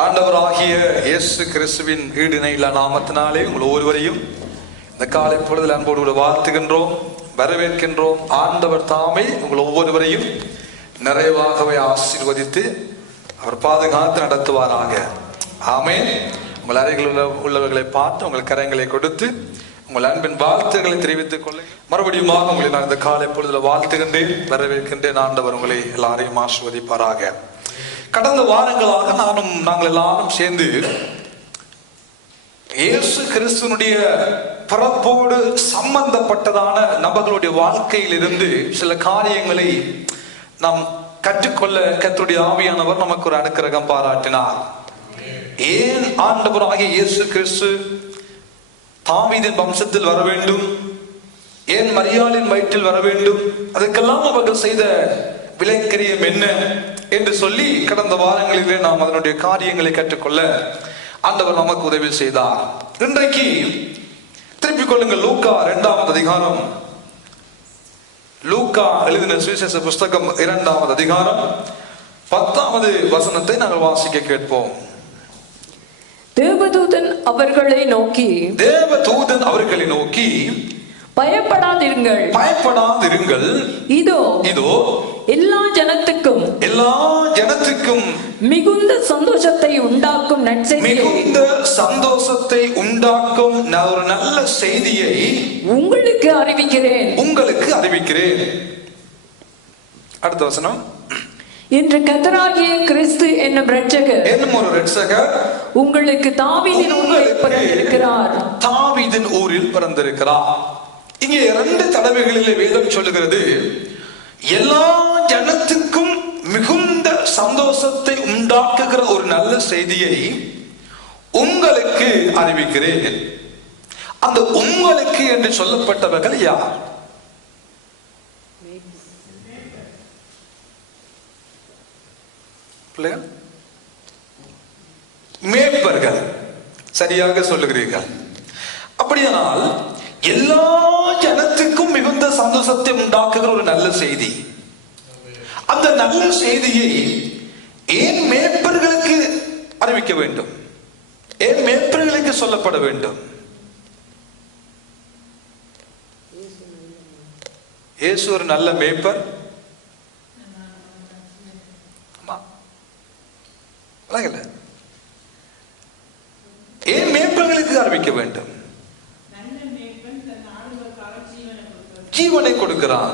ஆண்டவராகிய இயேசு கிறிஸ்துவின் ஈடிணையில்லா நாமத்தினாலே உங்கள் ஒவ்வொருவரையும் இந்த காலை பொழுதில் அன்போடு வாழ்த்துகின்றோம், வரவேற்கின்றோம். ஆண்டவர் தாமே உங்கள் ஒவ்வொருவரையும் நிறைவாகவே ஆசீர்வதித்து அவர் பாதுகாத்து நடத்துவாராக. ஆமென். உங்கள் அறைகளில் உள்ளவர்களை பார்த்து உங்கள் கரங்களை கொடுத்து உங்கள் அன்பின் வாழ்த்துக்களை தெரிவித்துக் கொள்ள மறுபடியும் உங்களை நான் இந்த காலை பொழுதில் வாழ்த்துகின்றேன், வரவேற்கின்றேன். ஆண்டவர் உங்களை எல்லாரையும் ஆசீர்வதிப்பாராக. கடந்த வாரங்களாக நாங்கள் எல்லாரும் சேர்ந்து இயேசு கிறிஸ்துவனுடைய பிறப்போடு சம்பந்தப்பட்டதான நபர்களுடைய வாழ்க்கையில் இருந்து சில காரியங்களை நாம் கற்றுக்கொள்ள கர்த்தருடைய ஆவியானவர் நமக்கு ஒரு அனுக்கிரகம் பாராட்டினார். ஏன் ஆண்டவராகிய இயேசு கிறிஸ்து தாவீதின் வம்சத்தில் வர வேண்டும், ஏன் மரியாளின் வயிற்றில் வர வேண்டும், அதுக்கெல்லாம் அவர்கள் செய்த விலைக்கரியம் என்ன என்று சொல்லி கடந்த வாரங்களிலே நாம் அதனுடைய காரியங்களை கற்றுக்கொள்ள ஆண்டவர் நமக்கு உதவி செய்தார். இன்றைக்கு திருப்பிக் கொள்ளுங்கள் லூக்கா 2ஆம் அதிகாரம். லூக்கா எழுதின சுவிசேஷ புஸ்தகம் 2ஆம் அதிகாரம் 10வது வசனத்தை நாங்கள் வாசிக்க கேட்போம். தேவதூதன் அவர்களை நோக்கி பயப்படாதிருங்கள், இதோ எல்லா ஜனத்துக்கும் மிகுந்த சந்தோஷத்தை உண்டாக்கும் ஒரு நல்ல செய்தியை உங்களுக்கு அறிவிக்கிறேன். அடுத்த வசனம். இன்று கர்த்தராகிய கிறிஸ்து என்னும் ஒரு இரட்சகர் உங்களுக்கு தாவீதின் ஊரில் பிறந்திருக்கிறார். இங்கே 2 தடவைகளிலே வேதம் சொல்லுகிறது, எல்லா ஜனத்துக்கும் மிகுந்த சந்தோஷத்தை உண்டாக்குகிற ஒரு நல்ல செய்தியை உங்களுக்கு அறிவிக்கிறேன். அந்த உங்களுக்கு என்று சொல்லப்பட்டவர்கள் யார்? மேய்ப்பர்கள். சரியாக சொல்லுகிறீர்கள். அப்படியானால் எல்லா ஜனத்துக்கும் மிகுந்த சந்தோஷத்தை உண்டாக்குகிற ஒரு நல்ல செய்தி, அந்த நல்ல செய்தியை ஏன் மேய்ப்பர்களுக்கு அறிவிக்க வேண்டும்? ஏன் மேய்ப்பர்களுக்கு சொல்லப்பட வேண்டும்? இயேசு ஒரு நல்ல மேய்ப்பர். ஏன் மேய்ப்பர்களுக்கு அறிவிக்க வேண்டும்? ஜீவனை கொடுக்கிறான்.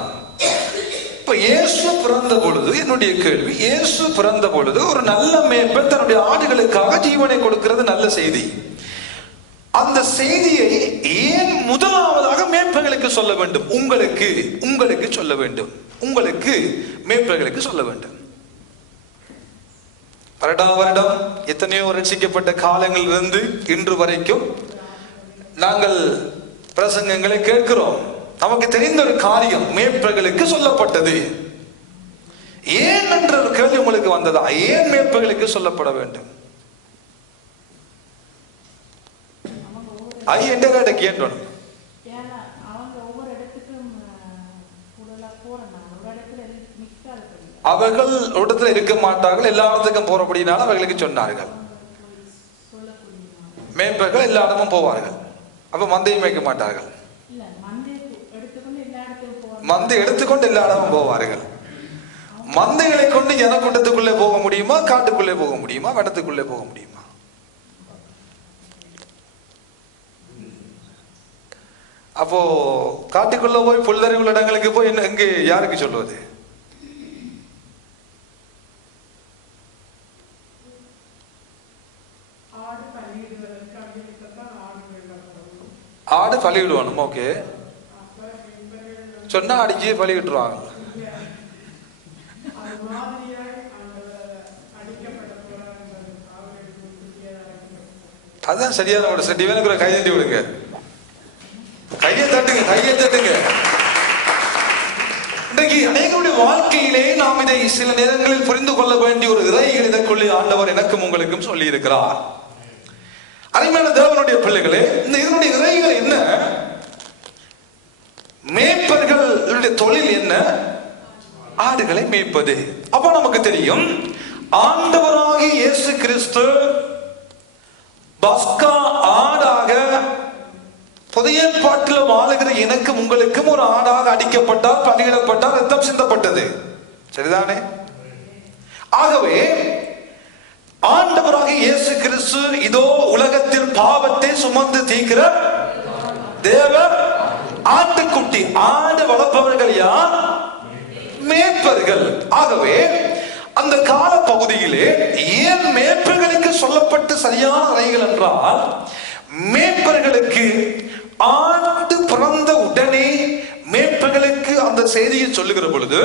இப்ப இயேசு பிறந்த பொழுது, என்னுடைய கேள்வி, இயேசு பிறந்த பொழுது ஒரு நல்ல மேய்ப்பன் தன்னுடைய ஆடுகளுக்காக ஜீவனை கொடுக்கிறது நல்ல செய்தி. அந்த செய்தியை ஏன் முதலாவதாக மேய்ப்பர்களுக்கு சொல்ல வேண்டும்? உங்களுக்கு சொல்ல வேண்டும், உங்களுக்கு மேய்ப்பர்களுக்கு சொல்ல வேண்டும். வருடம் எத்தனையோ ரட்சிக்கப்பட்ட காலங்களிலிருந்து இன்று வரைக்கும் நாங்கள் பிரசங்கங்களை கேட்கிறோம். நமக்கு தெரிந்த ஒரு காரியம் மேய்ப்பர்களுக்கு சொல்லப்பட்டது. ஏன் என்ற ஒரு கேள்வி உங்களுக்கு வந்ததா? ஏன் மேய்ப்பர்களுக்கு சொல்லப்பட வேண்டும்? கேட்டோம். அவர்கள் இடத்துல இருக்க மாட்டார்கள், எல்லா இடத்துக்கும் போறபடினால அவர்களுக்கு சொன்னார்கள். மேய்ப்பர்கள் எல்லா இடமும் போவார்கள், அப்ப மந்தையும் மேய்க்க மாட்டார்கள். மந்தை எடுத்துக்கொண்டு எல்லா இடமும் போவார்கள். மந்தைகளை கொண்டு ஜனக்கூட்டத்துக்குள்ளே போக முடியுமா? காட்டுக்குள்ளே போக முடியுமா? வனத்துக்குள்ளே போக முடியுமா? அப்போ காட்டுக்குள்ள போய் புல்தரை உள்ள இடங்களுக்கு போய் என்ன எங்கே யாருக்கு சொல்லுவது? ஆடு பலியிடுவானும். ஓகே, சொன்னா அடிச்சு பலியிட்டுருவாங்க. அதுதான் சரியான ஒரு சட்டி. வேணுங்கிற கை தட்டி விடுங்க, கையை தட்டுங்க. இன்றைக்கு அநேகருடைய வாழ்க்கையிலே நாம் இதை சில நேரங்களில் புரிந்து கொள்ள வேண்டிய ஒரு இறைகள் இதற்குள்ளே ஆண்டவர் எனக்கும் உங்களுக்கும் சொல்லி இருக்கிறார். அருமையான தேவனுடைய பிள்ளைகளே, இந்த இதனுடைய இறைகள் என்ன? மேய்ப்பர்களுடைய தொழில் என்ன? ஆடுகளை மேய்ப்பது. அப்ப நமக்கு தெரியும், ஆண்டவராக ஆண்டவராகிய இயேசு கிறிஸ்து பஸ்கா ஆடாக புதிய ஏற்பாட்டில் வாழுகிற எனக்கும் உங்களுக்கும் ஒரு ஆடாக அடிக்கப்பட்டார், பலியிடப்பட்டார், ரத்தம் சிந்தப்பட்டது. சரிதானே? ஆகவே ஆண்டவராகிய இயேசு கிறிஸ்து இதோ உலகத்தின் பாவத்தை சுமந்து தீர்க்கிற தேவ ஆட்டுக்குட்டி. ஆடு வளர்ப்பவர்கள் யார்? மேய்ப்பர்கள். ஆகவே அந்த கால பகுதியிலே ஏன் மேய்ப்பர்களுக்கு சொல்லப்பட்டு சரியான அறைகள் என்றால், மேய்ப்பர்களுக்கு ஆண்டு பிறந்த உடனே மேய்ப்பர்களுக்கு அந்த செய்தியை சொல்லுகிற பொழுது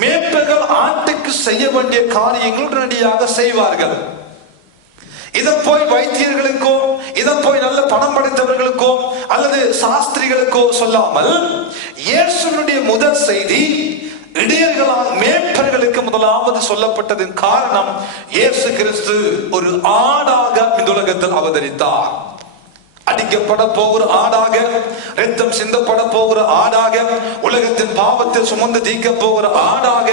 மேய்ப்பர்கள் ஆட்டுக்கு செய்ய வேண்டிய காரியங்கள் உடனடியாக செய்வார்கள். இதை போய் வைத்தியர்களுக்கோ, இதை போய் நல்ல பணம் படைத்தவர்களுக்கோ அல்லது சாஸ்திரிகளுக்கோ சொல்லாமல் இயேசுவினுடைய முதல் செய்தி இடையர்களால் மேய்ப்பர்களுக்கு முதலாவது சொல்லப்பட்டதின் காரணம், இயேசு கிறிஸ்து ஒரு ஆடாக இந்த உலகத்தில் அவதரித்தார். அடிக்கப்பட போகிற ஆடாக, ரத்தம் சிந்தப்பட போகிற ஆடாக, உலகத்தின் பாவத்தை சுமந்து தீர்க்க போகிற ஆடாக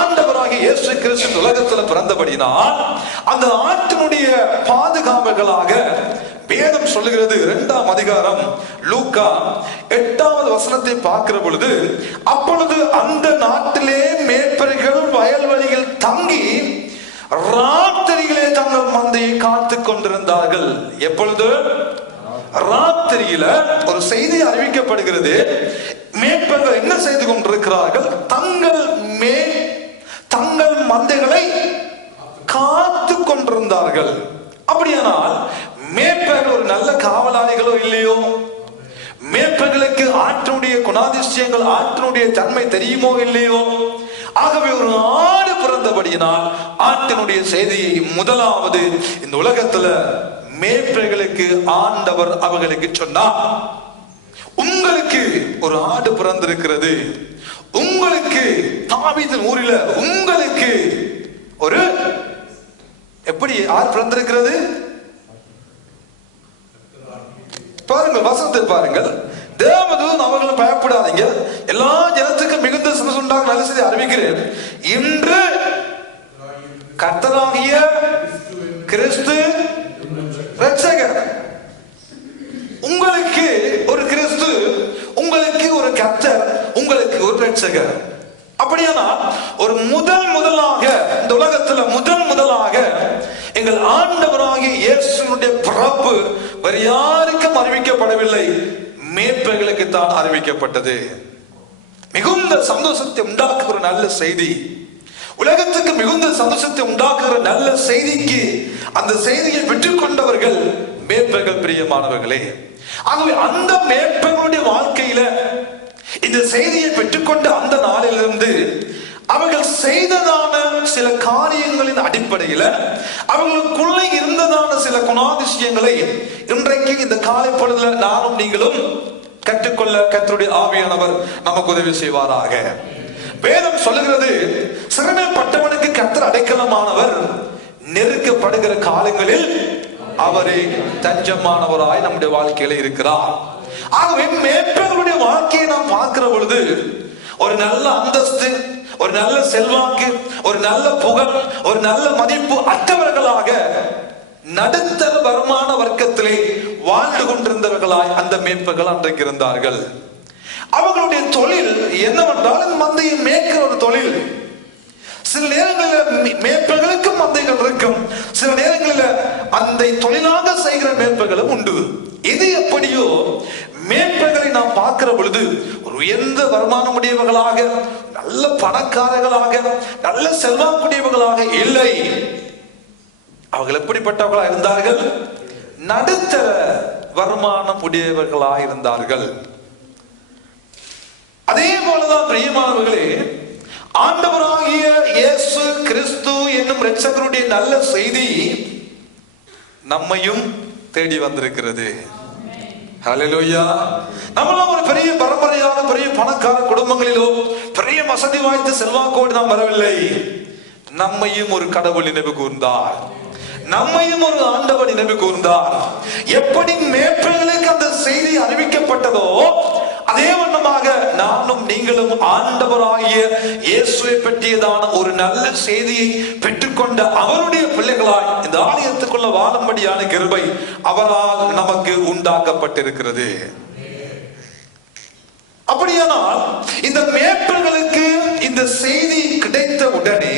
ஆண்டவராகிய இயேசு கிறிஸ்து உலகத்தில் பிறந்தபடினால் அந்த ஆட்டினுடைய பாதுகாவலர்களாக வேதம் சொல்லுகிறது. 2ஆம் அதிகாரம் லூக்கா 8வது வசனத்தை பார்க்கிற பொழுது, அப்பொழுது அந்த நாட்டிலே மேய்ப்பர்கள் வயல்வெளியில் தங்கி ராத்திரியிலே தங்கள் மந்தையை காத்து கொண்டிருந்தார்கள். எப்பொழுது? ராத்திரியில ஒரு செய்தி அறிவிக்கப்படுகிறது. மேய்ப்பர்கள் என்ன செய்து கொண்டிருக்கிறார்கள்? தங்கள் மந்தைகளை காத்து கொண்டிருந்தார்கள். அப்படியானால் மேய்ப்பர்கள் ஒரு நல்ல காவலாளிகளோ இல்லையோ? மேய்ப்பர்களுக்கு ஆற்றினுடைய குணாதிசயங்கள், ஆற்றினுடைய தன்மை தெரியுமோ இல்லையோ? ஆகவே ஒரு ஆடு பிறந்தபடியினால் ஆட்டினுடைய செய்தியை முதலாவது இந்த உலகத்துல மேய்ப்பர்களுக்கு ஆண்டவர் அவர்களுக்கு சொன்னார். உங்களுக்கு ஒரு ஆடு பிறந்திருக்கிறது, உங்களுக்கு தாவீதின் ஊரில உங்களுக்கு ஒரு எப்படி ஆடு பிறந்திருக்கிறது பாருங்கள், வசனத்தை பாருங்கள். தேவதூதன் அவர்களும் பயப்படாதீங்க, எல்லா ஜனத்துக்கும் மிகுந்த சந்தோஷம் உண்டாக நல்ல செய்தி அறிவிக்கிறேன். இன்று கர்த்தராகிய கிறிஸ்து இரட்சகர், உங்களுக்கு ஒரு கிறிஸ்து, உங்களுக்கு ஒரு கர்த்தர், உங்களுக்கு ஒரு இரட்சகர். அப்படியானால் ஒரு முதலாக இந்த உலகத்துல முதலாக எங்கள் ஆண்டவராகிய இயேசுவினுடைய பிறப்பு வேறு யாருக்கும் அறிவிக்கப்படவில்லை, மேய்ப்பர்களுக்கு தான் அறிவிக்கப்பட்டது. மிகுந்த சந்தோஷத்தை உண்டாக்குகிற நல்ல செய்தி, உலகத்துக்கு மிகுந்த சந்தோஷத்தை உண்டாக்குகிற நல்ல செய்திக்கு அந்த செய்தியை பெற்றுக்கொண்டவர்கள் மேய்ப்பர்கள், பிரியமானவர்களே. ஆகவே அந்த மேய்ப்பர்களுடைய வாழ்க்கையில இந்த செய்தியை பெற்றுக்கொண்ட அந்த நாளிலிருந்து அவர்கள் செய்ததான சில காரியங்களின் அடிப்படையில அவர்களுக்குள்ளே இருந்ததான சில குணாதிசயங்களை இன்றைக்கு இந்த காலை பொழுதுல நானும் நீங்களும் கற்றுக்கொள்ள கர்த்தருடைய ஆவியானவர் நமக்கு உதவி செய்வாராக. வேதம் சொல்லுகிறது, சிறுமைப்பட்டவனுக்கு கர்த்தர் அடைக்கலமானவர், நெருக்கப்படுகிற காலங்களில் அவரே தஞ்சமானவராய் நம்முடைய வாழ்க்கையில இருக்கிறார். ஆகவே மேய்ப்பர்களுடைய வாழ்க்கையை நாம் பார்க்கிற பொழுது ஒரு நல்ல அந்தஸ்து, ஒரு நல்ல செல்வாக்கு, ஒரு நல்ல புகழ், ஒரு நல்ல மதிப்பு அற்றவர்களாக நடுத்தர வருமான வர்க்கத்திலே வாழ்ந்து கொண்டிருந்தவர்களாய் அந்த மேய்ப்பர்கள் அன்றைக்கு இருந்தார்கள். அவர்களுடைய தொழில் என்னவென்றால் மந்தையை மேய்க்கிற ஒரு தொழில். சில நேரங்களில் மேய்ப்பர்களுக்கு மந்தைகள் இருக்கும், சில நேரங்களில் அந்த தொழிலாக செய்கிற மேய்ப்பர்களும் உண்டு. இது எப்படியோ மேய்ப்பர்களை நாம் பார்க்கிற பொழுது ஒரு உயர்ந்த வருமானம் உடையவர்களாக, நல்ல பணக்காரர்களாக, நல்ல செல்வாக்குடையவர்களாக இல்லை. அவர்கள் எப்படிப்பட்டவர்களாக இருந்தார்கள்? நடுத்தர வருமானம் உடையவர்களாக இருந்தார்கள். அதே போலதான் பிரியமானவர்களே, ஆண்டவராகிய இயேசு கிறிஸ்து என்னும் இரட்சகருடைய நல்ல செய்தி நம்மையும் தேடி வந்திருக்கிறது. ஹல்லேலூயா. நம்மளாம் ஒரு பெரிய பரம்பரையான பெரிய பணக்கார குடும்பங்களிலோ பெரிய வசதி வாய்ந்த செல்வாக்கோடு நாம் வரவில்லை. நம்மையும் ஒரு கடவுள் நினைவு கூர்ந்தார், நம்மையும் ஒரு ஆண்டவர் நினைவு கூர்ந்தார். எப்படி மேய்ப்பர்களுக்கு அந்த செய்தி அறிவிக்கப்பட்டதோ அதே வண்ணமாக நானும் நீங்களும் ஆண்டவராகிய இயேசுவை பற்றியதான ஒரு நல்ல செய்தியை பெற்றுக்கொண்ட அவருடைய பிள்ளைகளாய் இந்த ஆலயத்துக்குள்ள வாழும்படியான கிருபை அவரால் நமக்கு உண்டாக்கப்பட்டிருக்கிறது. அப்படியானால் இந்த மேய்ப்பர்களுக்கு இந்த செய்தி கிடைத்த உடனே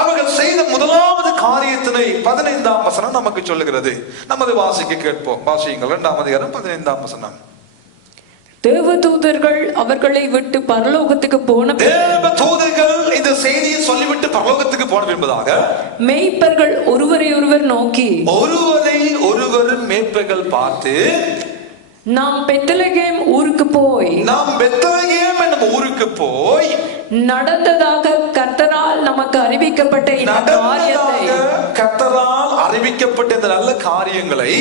அவர்கள் செய்த முதலாவது காரியத்தினை 15ஆம் வசனம் நமக்கு சொல்லுகிறது. நமது வாசிக்க கேட்போம். வாசியுங்கள் 2ஆம் அதிகாரம் 15ஆம் வசனம். தேவதூதர்கள் அவர்களை விட்டு பரலோகத்துக்கு போன தேவதூதர்கள் இந்த செய்தியை சொல்லிவிட்டு பரலோகத்துக்கு போன என்பதாக மேய்ப்பர்கள் ஒருவரை ஒருவர் நோக்கி மேய்ப்பர்கள் பார்த்து நாம் பெத்லகேம் ஊருக்கு போய் நடந்ததாக கர்த்தரால் நமக்கு அறிவிக்கப்பட்ட இந்த நல்ல காரியங்களை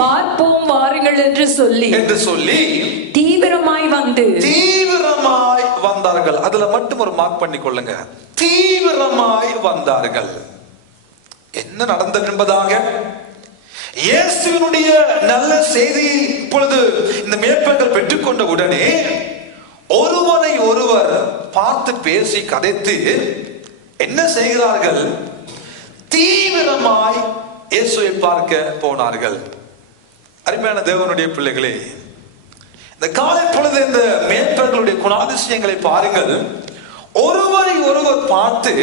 பார்ப்போம் வாருங்கள் என்று சொல்லி தீவிரமாய் வந்தார்கள். அதுல மட்டும் ஒரு மார்க் பண்ணி கொள்ளுங்க. தீவிரமாய் வந்தார்கள். என்ன நடந்தது என்பதாக இயேசுவினுடைய நல்ல செய்தி இப்பொழுது இந்த மேய்ப்பர்கள் பெற்றுக்கொண்ட உடனே ஒருவரை ஒருவர் பார்த்து பேசி கதைத்து என்ன செய்கிறார்கள்? தீவிரமாய் இயேசுவை பார்க்க போனார்கள். அருமையான தேவனுடைய பிள்ளைகளே, இந்த காலை பொழுது இந்த மேய்ப்பர்களுடைய குணாதிசயங்களை பாருங்கள். ஒருவரை ஒருவர் பார்த்து,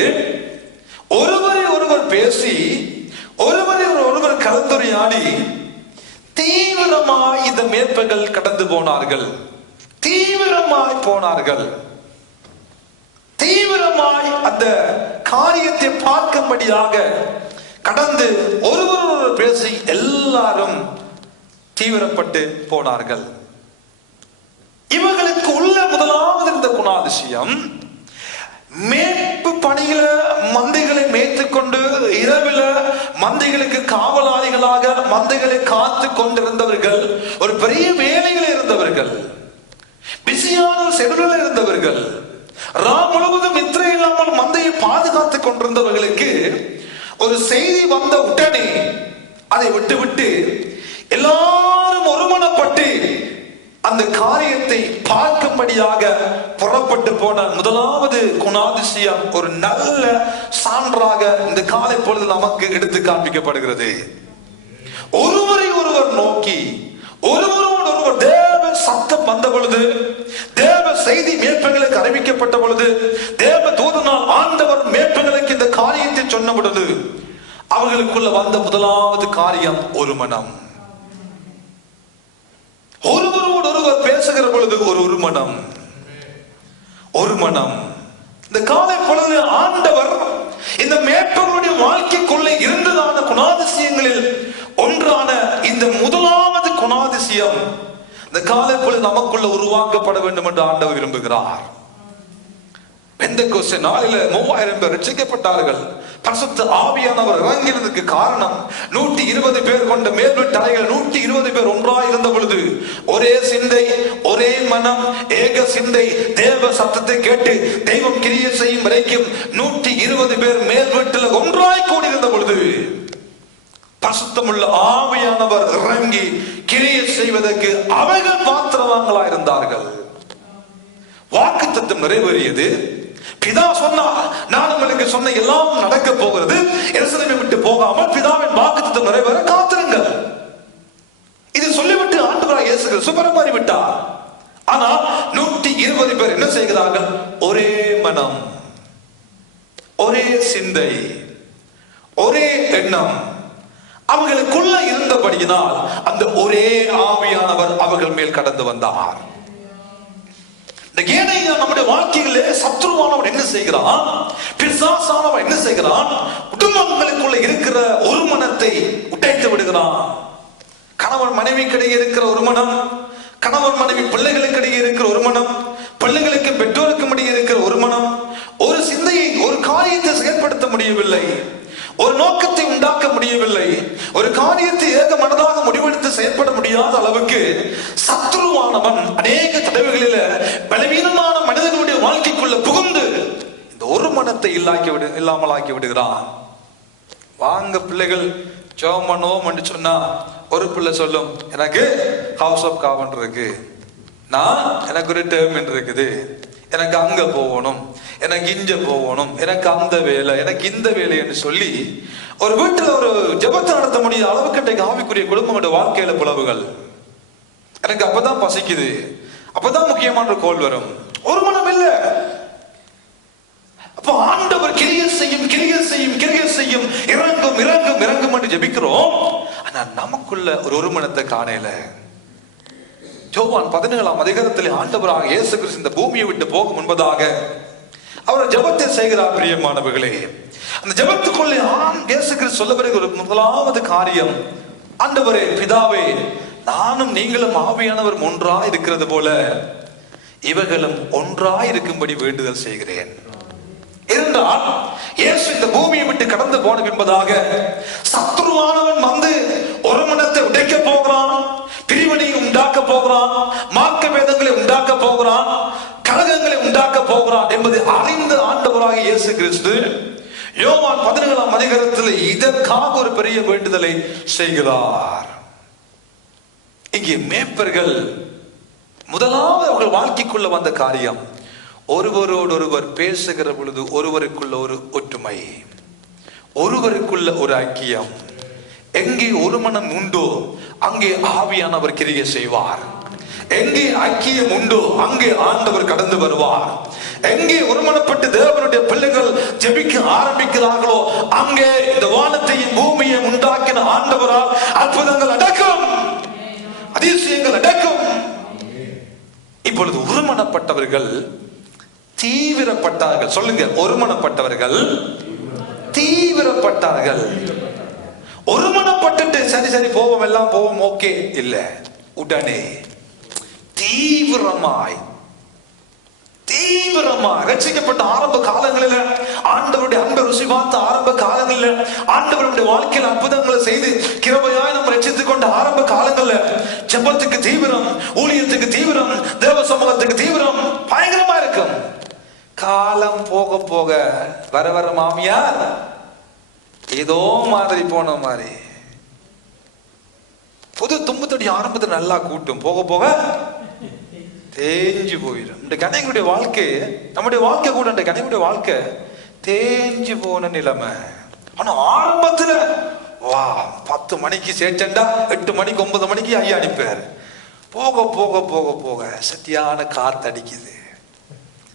ஒருவரை ஒருவர் பேசி, ஒருவரை ஒருவர் கலந்துரையாடி தீவிரமாய் இந்த மேய்ப்பர்கள் கடந்து போனார்கள். தீவிரமாய் அந்த காரியத்தை பார்க்கும்படியாக கடந்து ஒருவர் பேசி எல்லாரும் தீவிரப்பட்டு போனார்கள். இவர்களுக்கு உள்ள முதலாவது இந்த குணாதிசயம், மேய்ப்பு பணியில மந்தைகளை மேய்த்துக் கொண்டு இரவில மந்தைகளுக்கு காவலாளிகளாக மந்தைகளை காத்து கொண்டிருந்தவர்கள், ஒரு பெரிய வேலையில் இருந்தவர்கள், பிஸியான செடுவில் இருந்தவர்கள், முழுவதும் நித்திரை இல்லாமல் மந்தையை பாதுகாத்துக் கொண்டிருந்தவர்களுக்கு ஒரு செய்தி வந்த உடனே அதை விட்டுவிட்டு எல்லாரும் ஒருமனப்பட்டு அந்த காரியத்தை பார்க்கும்படியாக புறப்பட்டு போன முதலாவது குணாதிசயம் ஒரு நல்ல சான்றாக இந்த காலை பொழுது நமக்கு எடுத்து காண்பிக்கப்படுகிறது. ஒருவரை ஒருவர் நோக்கி, ஒருவரோடு ஒருவர் தேவ சத்தம் வந்த பொழுது, தேவ செய்தி மேய்ப்பர்களுக்கு அறிவிக்கப்பட்ட பொழுது, தேவ தூதனால் ஆண்டவர் மேய்ப்பர்களுக்கு இந்த காரியத்தை சொன்ன பொழுது அவர்களுக்குள்ள வந்த முதலாவது காரியம் ஒரு மனம். ஒருவரோடு ஒருவர் பேசுகிற பொழுது ஒரு மனம். இந்த காலை பொழுது ஆண்டவர் இந்த மேய்ப்பர்களுடைய வாழ்க்கைக்குள்ளே இருந்ததான குணாதிசயங்களில் ஒன்றான இந்த முதலாவது குணாதிசயம் இந்த காலை பொழுது நமக்குள்ள உருவாக்கப்பட வேண்டும் என்று ஆண்டவர் விரும்புகிறார். பெந்தெக்கோஸ்தே நாளில 3000 பேர் ரட்சிக்கப்பட்டார்கள். பரிசுத்த ஆவியானவர் இறங்கினதுக்கு காரணம் 120 பேர் கொண்ட மேல்வீட்டு அறைகள் 120 பேர் ஒன்றாய் இருந்த பொழுது ஒரே சிந்தை, ஒரே மனம், ஏக சிந்தை, தேவ சத்தத்தை கேட்டு தெய்வம் கிரியை செய்யும் வரைக்கும் 120 பேர் மேல்வீட்டில் ஒன்றாய் கூடியிருந்த பொழுது பரிசுத்தமுள்ள ஆவியானவர் இறங்கி கிரியை செய்வதற்கு அவர்கள் பாத்திரவான்களா இருந்தார்கள். வாக்குத்தத்தம் நிறைவேறியது. பிதா சொன்னார், நான் உங்களுக்கு சொன்ன எல்லாம் நடக்க போகிறது, எருசலேமை விட்டு போகாமல் பிதாவின் வாக்குத்தத்தம் நிறைவேற காத்திருங்கள். இது சொல்லிவிட்டு ஆண்டவராகிய இயேசு கிறிஸ்து பரமாறி விட்டார். ஆனால் 120 பேர் என்ன செய்கிறார்கள்? ஒரே மனம், ஒரே சிந்தை, ஒரே எண்ணம் அவர்களுக்குள்ள இருந்தபடியினால் அந்த ஒரே ஆவியானவர் அவர்கள் மேல் கடந்து வந்தார். நம்முடைய வாழ்க்கையிலே சத்துருவானவன் என்ன செய்கிறான்? பிசாசானவன் என்ன செய்கிறான்? குடும்பங்களுக்குள்ள இருக்கிற ஒரு மனத்தை உடைத்து விடுகிறான். கணவன் மனைவிக்கிடையே இருக்கிற ஒரு மனம், கணவன் மனைவி பிள்ளைகளுக்கிடையே இருக்கிற ஒரு மனம், பிள்ளைகளுக்கு பெற்றோருக்கும் இடையே இருக்கிற ஒரு மனம், ஒரு சிந்தையை, ஒரு காரியத்தை செயல்படுத்த முடியவில்லை, ஒரு நோக்கத்தை உண்டாக்க முடியவில்லை, ஒரு காரியத்தை ஏக மனதாக முடிவெடுத்து செயல்பட முடியாத அளவுக்கு சத்துருவானவன் அநேக தடவைகளில பலவீனமான மனிதனுடைய வாழ்க்கைக்குள்ள புகுந்து இந்த ஒரு மனத்தை இல்லாமல் ஆக்கி விடுகிறான். வாங்க பிள்ளைகள் ஜெபம் பண்ணுவோம் என்று சொன்னா ஒரு பிள்ளை சொல்லும், எனக்கு ஹவுஸ் ஆஃப் காவன் இருக்கு, எனக்கு ஒரு டேர்ம் இருக்குது, எனக்கு அங்க போகணும், எனக்கு இங்க போகணும், எனக்கு அந்த வேலை, எனக்கு இந்த வேலை என்று சொல்லி ஒரு வீட்டுல ஒரு ஜெபத்தை நடத்த முடியாத அளவுக்கு இன்றைக்கு ஆவிக்குரிய குடும்பங்களோட வாழ்க்கையில பிளவுகள். எனக்கு அப்பதான் பசிக்குது, அப்பதான் முக்கியமான கோல் வரும், ஒரு மனம் இல்ல. அப்ப ஆண்டவர் கிரியை செய்யும் கிரியை செய்யும் கிரியை செய்யும், இறங்கும் இறங்கும் இறங்கும் என்று ஜெபிக்கிறோம். ஆனா நமக்குள்ள ஒரு மனத்தை காணல. யோவான் 17ஆம் அதிகாரத்தில் ஆண்டவராக இயேசு கிறிஸ்து இந்த பூமியை விட்டு போக முன்பதாக அவர் ஜெபத்தை செய்கிறார். பிரியமானவர்களே, அந்த ஜெபத்துக்குள்ளே இயேசு கிறிஸ்து சொல்ல பிறகு ஒரு முதலாவது காரியம், ஆண்டவரே பிதாவே, நானும் நீங்களும் ஆவியானவர் ஒன்றாய் இருக்கிறது போல இவர்களும் ஒன்றாய் இருக்கும்படி வேண்டுதல் செய்கிறேன் என்றால், இயேசு இந்த பூமியை விட்டு கடந்து போன என்பதாக சத்துருவானவன் வந்து ஒரு மனத்தை உடைக்க போகிறான், பிரிவினை உண்டாக்க போகிறான், மார்க்க வேதங்களை உண்டாக்க போகிறான், கலகங்களை உண்டாக்க போகிறான் என்பதை அறிந்த ஆண்டவராக இயேசு கிறிஸ்து யோவான் 17ஆம் அதிகாரத்தில் இதற்காக ஒரு பெரிய வேண்டுதலை செய்கிறார். இங்கே மேய்ப்பர்கள் முதலாவது அவர்கள் வாழ்க்கைக்குள்ள வந்த காரியம், ஒருவரோடு ஒருவர் பேசுகிற பொழுது ஒருவருக்குள்ள ஒரு ஒற்றுமை, ஒருவருக்குள்ள ஒரு ஐக்கியம். எங்கே ஒரு மனம் உண்டோ அங்கே ஆவியானவர் கிரியை செய்வார். எங்கே ஐக்கியம் உண்டோ அங்கே ஆண்டவர் கடந்து வருவார். எங்கே ஒருமனப்பட்டு தேவனுடைய பிள்ளைகள் ஜெபிக்க ஆரம்பிக்கிறார்களோ அங்கே இந்த வானத்தையும் பூமியையும் உண்டாக்கின ஆண்டவரால் அற்புதங்கள் நடக்கும், அதிசயங்கள் நடக்கும். இப்பொழுது ஒருமனப்பட்டவர்கள் தீவிரப்பட்டார்கள். சொல்லுங்க, ஒருமனப்பட்டவர்கள் தீவிரப்பட்டார்கள். ஒருமனப்பட்டுட்டு சரி சரி போவோம், எல்லாம் போவோம், ஓகே இல்ல, உடனே தீவிரமாய் ரட்சிக்கப்பட்ட ஆரம்ப காலங்களில் ஆண்டவருடைய அன்பை ருசி பார்த்த ஆரம்ப காலங்களில் ஆண்டவருடைய வாழ்க்கையில் அற்புதங்களை செய்து கிருபையாய் நம்ம ரட்சித்துக் கொண்ட ஆரம்ப காலங்களில் ஜெபத்துக்கு தீவிரம், ஊழியத்துக்கு தீவிரம், தேவ சமூகத்துக்கு தீவிரம் பயங்கரமா இருக்கும். காலம் போக போக வர வர மாமியார் ஏதோ மாதிரி போன மாதிரி புது தும்பத்தடி ஆரம்பத்தில் நல்லா கூட்டும், போக போக தேஞ்சு போயிடும். இந்த கனைகளுடைய வாழ்க்கை, நம்முடைய வாழ்க்கை கூட இந்த கனைகளுடைய வாழ்க்கை தேஞ்சு போன நிலைமை. ஆனா ஆரம்பத்துல வா 10 மணிக்கு சேச்சண்டா 8 மணிக்கு 9 மணிக்கு ஐயா அனுப்பாரு. போக போக போக போக சத்தியான காத்து அடிக்குது,